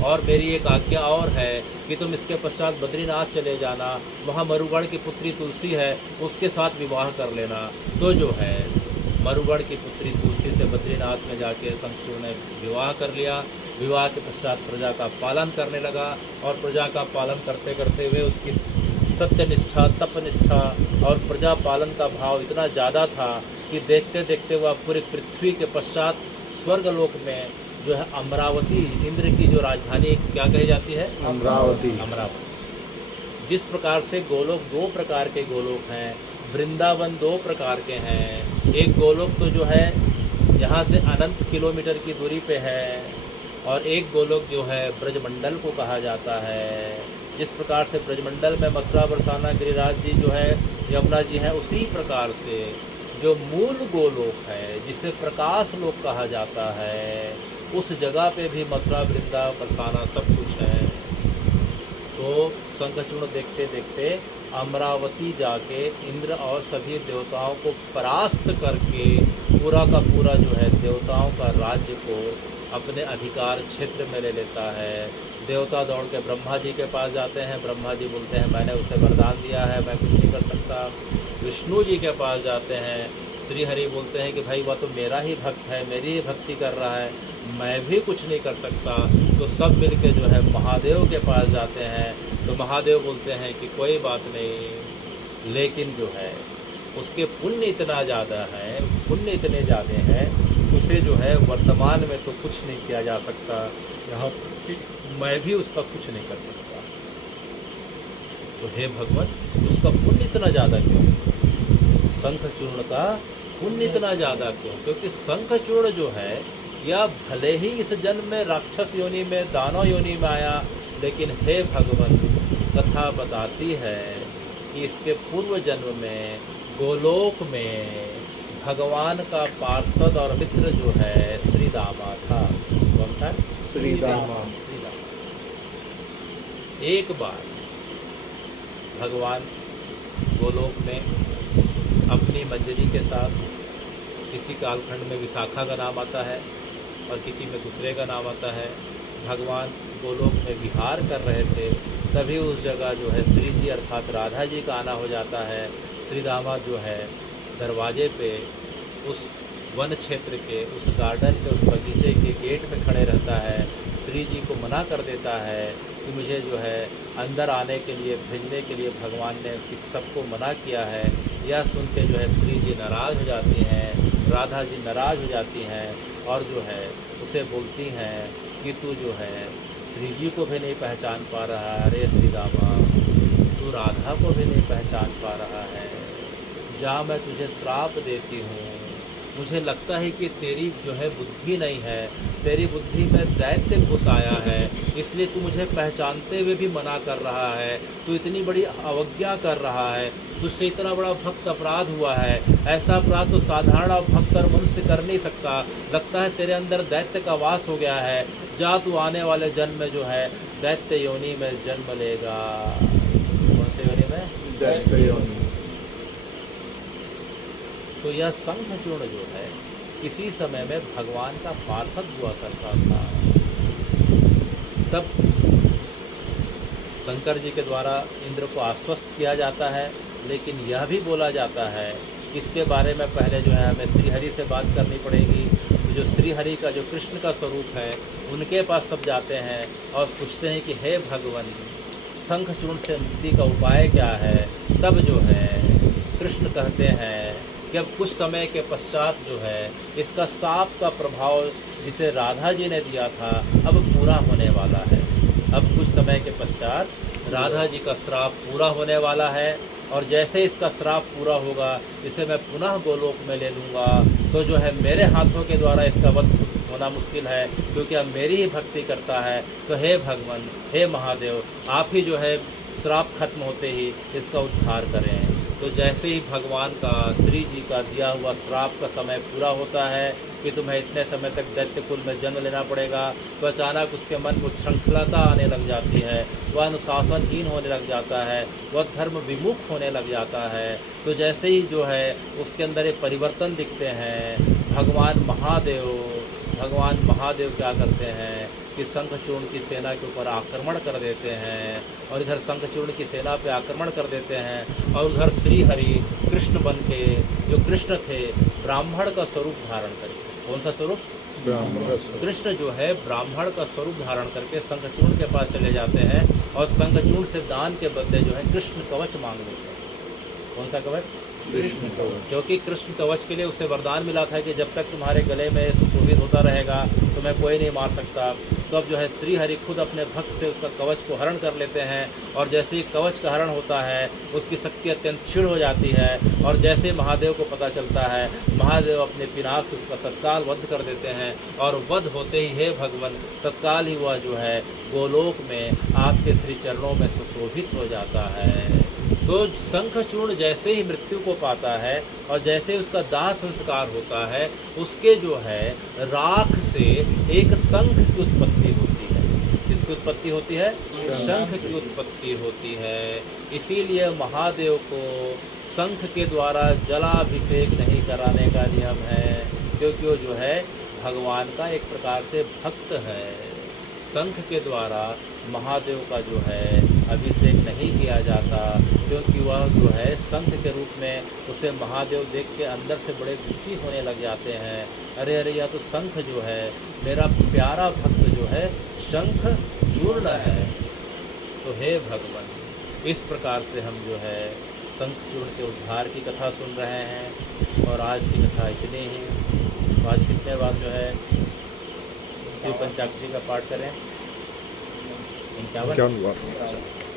और मेरी एक आज्ञा और है कि तुम इसके पश्चात बद्रीनाथ चले जाना, वहाँ मरुगण की पुत्री तुलसी है, उसके साथ विवाह कर लेना। तो जो है मरुगण की पुत्री तुलसी से बद्रीनाथ में जाके शंखचूर्ण ने विवाह कर लिया। विवाह के पश्चात प्रजा का पालन करने लगा, और प्रजा का पालन करते करते हुए उसकी सत्यनिष्ठा, तपनिष्ठा और प्रजा पालन का भाव इतना ज़्यादा था कि देखते देखते वह पूरी पृथ्वी के पश्चात स्वर्गलोक में जो है अमरावती, इंद्र की जो राजधानी क्या कही जाती है? अमरावती। अमरावती। जिस प्रकार से गोलोक 2 प्रकार के गोलोक हैं, वृंदावन 2 प्रकार के हैं। एक गोलोक तो जो है यहाँ से अनंत किलोमीटर की दूरी पे है, और एक गोलोक जो है ब्रजमंडल को कहा जाता है। जिस प्रकार से ब्रजमंडल में मथुरा, बरसाना, गिरिराज जी जो है, यमुना जी हैं, उसी प्रकार से जो मूल गोलोक है, जिसे प्रकाश लोक कहा जाता है, उस जगह पे भी मथुरा, वृंदावन, बरसाना सब कुछ है। तो शंखचूर्ण देखते देखते अमरावती जाके इंद्र और सभी देवताओं को परास्त करके पूरा का पूरा जो है देवताओं का राज्य को अपने अधिकार क्षेत्र में ले लेता है। देवता दौड़ के ब्रह्मा जी के पास जाते हैं। ब्रह्मा जी बोलते हैं मैंने उसे वरदान दिया है, मैं कुछ नहीं कर सकता। विष्णु जी के पास जाते हैं। श्री हरि बोलते हैं कि भाई वह तो मेरा ही भक्त है, मेरी ही भक्ति कर रहा है, मैं भी कुछ नहीं कर सकता। तो सब मिलके जो है महादेव के पास जाते हैं। तो महादेव बोलते हैं कि कोई बात नहीं, लेकिन जो है उसके पुण्य इतना ज़्यादा है, पुण्य इतने ज़्यादा हैं, उसे जो है वर्तमान में तो कुछ नहीं किया जा सकता, यहाँ मैं भी उसका कुछ नहीं कर सकता। तो हे भगवान, उसका पुण्य इतना ज़्यादा क्यों? शंखचूर्ण का पुण्य इतना ज़्यादा क्यों? क्योंकि शंखचूर्ण जो है या भले ही इस जन्म में राक्षस योनि में, दानव योनि में आया, लेकिन हे भगवान, कथा बताती है कि इसके पूर्व जन्म में गोलोक में भगवान का पार्षद और मित्र जो है श्री दामा था। कौन था? श्री दामा। एक बार भगवान गोलोक में अपनी मंजरी के साथ, किसी कालखंड में विशाखा का नाम आता है और किसी में दूसरे का नाम आता है, भगवान गोलोक में विहार कर रहे थे। तभी उस जगह जो है श्री जी अर्थात राधा जी का आना हो जाता है। श्री दामा जो है दरवाजे पे उस वन क्षेत्र के, उस गार्डन के, उस बगीचे के गेट में खड़े रहता है। श्री जी को मना कर देता है कि मुझे जो है अंदर आने के लिए, भेजने के लिए भगवान ने किस सबको मना किया है। यह सुन के जो है श्री जी नाराज़ हो जाती हैं, राधा जी नाराज़ हो जाती हैं और जो है उसे बोलती हैं कि तू जो है श्री जी को भी नहीं पहचान पा रहा है, अरे श्री दामा तू राधा को भी नहीं पहचान पा रहा है, जा मैं तुझे श्राप देती हूँ। मुझे लगता है कि तेरी जो है बुद्धि नहीं है, तेरी बुद्धि में दैत्य घुस आया है, इसलिए तू मुझे पहचानते हुए भी मना कर रहा है, तू इतनी बड़ी अवज्ञा कर रहा है, तुझसे इतना बड़ा भक्त अपराध हुआ है। ऐसा अपराध तो साधारण भक्त और मनुष्य कर नहीं सकता। लगता है तेरे अंदर दैत्य का वास हो गया है, जा तू आने वाले जन्म में जो है दैत्य योनि में जन्म लेगा। कौन से योनि में? दैत्य योनि। तो यह शंखचूर्ण जो है किसी समय में भगवान का पार्षद हुआ करता था। तब शंकर जी के द्वारा इंद्र को आश्वस्त किया जाता है, लेकिन यह भी बोला जाता है, इसके बारे में पहले जो है हमें श्रीहरि से बात करनी पड़ेगी। तो जो श्रीहरि का जो कृष्ण का स्वरूप है, उनके पास सब जाते हैं और पूछते हैं कि हे भगवान, शंखचूर्ण से मुक्ति का उपाय क्या है? तब जो है कृष्ण कहते हैं कि अब कुछ समय के पश्चात जो है इसका साप का प्रभाव जिसे राधा जी ने दिया था अब पूरा होने वाला है। अब कुछ समय के पश्चात राधा जी का श्राप पूरा होने वाला है और जैसे इसका श्राप पूरा होगा, इसे मैं पुनः गोलोक में ले लूँगा, तो जो है मेरे हाथों के द्वारा इसका वध होना मुश्किल है, क्योंकि अब मेरी ही भक्ति करता है। तो हे भगवान, हे महादेव, आप ही जो है श्राप खत्म होते ही इसका उद्धार करें। तो जैसे ही भगवान का, श्री जी का दिया हुआ श्राप का समय पूरा होता है कि तुम्हें इतने समय तक दैत्य कुल में जन्म लेना पड़ेगा, तो अचानक उसके मन में श्रृंखलता आने लग जाती है, वह अनुशासनहीन होने लग जाता है, वह धर्म विमुख होने लग जाता है। तो जैसे ही जो है उसके अंदर एक परिवर्तन दिखते हैं, भगवान महादेव क्या करते हैं कि शंखचूर्ण की सेना के ऊपर आक्रमण कर देते हैं और इधर शंखचूर्ण की सेना पे आक्रमण कर देते हैं और उधर श्री हरि कृष्ण बन के, जो कृष्ण थे, ब्राह्मण का स्वरूप धारण करके, कौन सा स्वरूप? ब्राह्मण का स्वरूप। कृष्ण जो है ब्राह्मण का स्वरूप धारण करके शंखचूर्ण के पास चले जाते हैं और शंखचूर्ण से दान के बदले जो है कृष्ण कवच मांग लेते हैं। कौन सा कवच? कृष्ण कवच। क्योंकि कृष्ण कवच के लिए उसे वरदान मिला था कि जब तक तुम्हारे गले में सुशोभित होता रहेगा तुम्हें कोई नहीं मार सकता। तो अब जो है श्री हरि खुद अपने भक्त से उसका कवच को हरण कर लेते हैं और जैसे ही कवच का हरण होता है उसकी शक्ति अत्यंत क्षीण हो जाती है और जैसे महादेव को पता चलता है, महादेव अपने पिनाक से उसका तत्काल वध कर देते हैं और वध होते ही हे भगवान, तत्काल ही वह जो है गोलोक में आपके श्री चरणों में सुशोभित हो जाता है। तो शंखचूर्ण जैसे ही मृत्यु को पाता है और जैसे उसका दाह संस्कार होता है, उसके जो है राख से एक शंख की उत्पत्ति होती है। किसकी उत्पत्ति होती है? शंख की उत्पत्ति होती है। इसीलिए महादेव को शंख के द्वारा जलाभिषेक नहीं कराने का नियम है, क्योंकि वो जो है भगवान का एक प्रकार से भक्त है। शंख के द्वारा महादेव का जो है अभिषेक नहीं किया जाता, क्योंकि वह जो है शंख के रूप में उसे महादेव देख के अंदर से बड़े दुखी होने लग जाते हैं। अरे अरे, यह तो शंख जो है मेरा प्यारा भक्त जो है शंख चूर्ण है। तो हे भगवान, इस प्रकार से हम जो है शंखचूर्ण के उद्धार की कथा सुन रहे हैं। और आज की कथा इतनी ही। तो आज कितने बाद जो है शिव पंचाक्षरी का पाठ करें? 51 51 बार।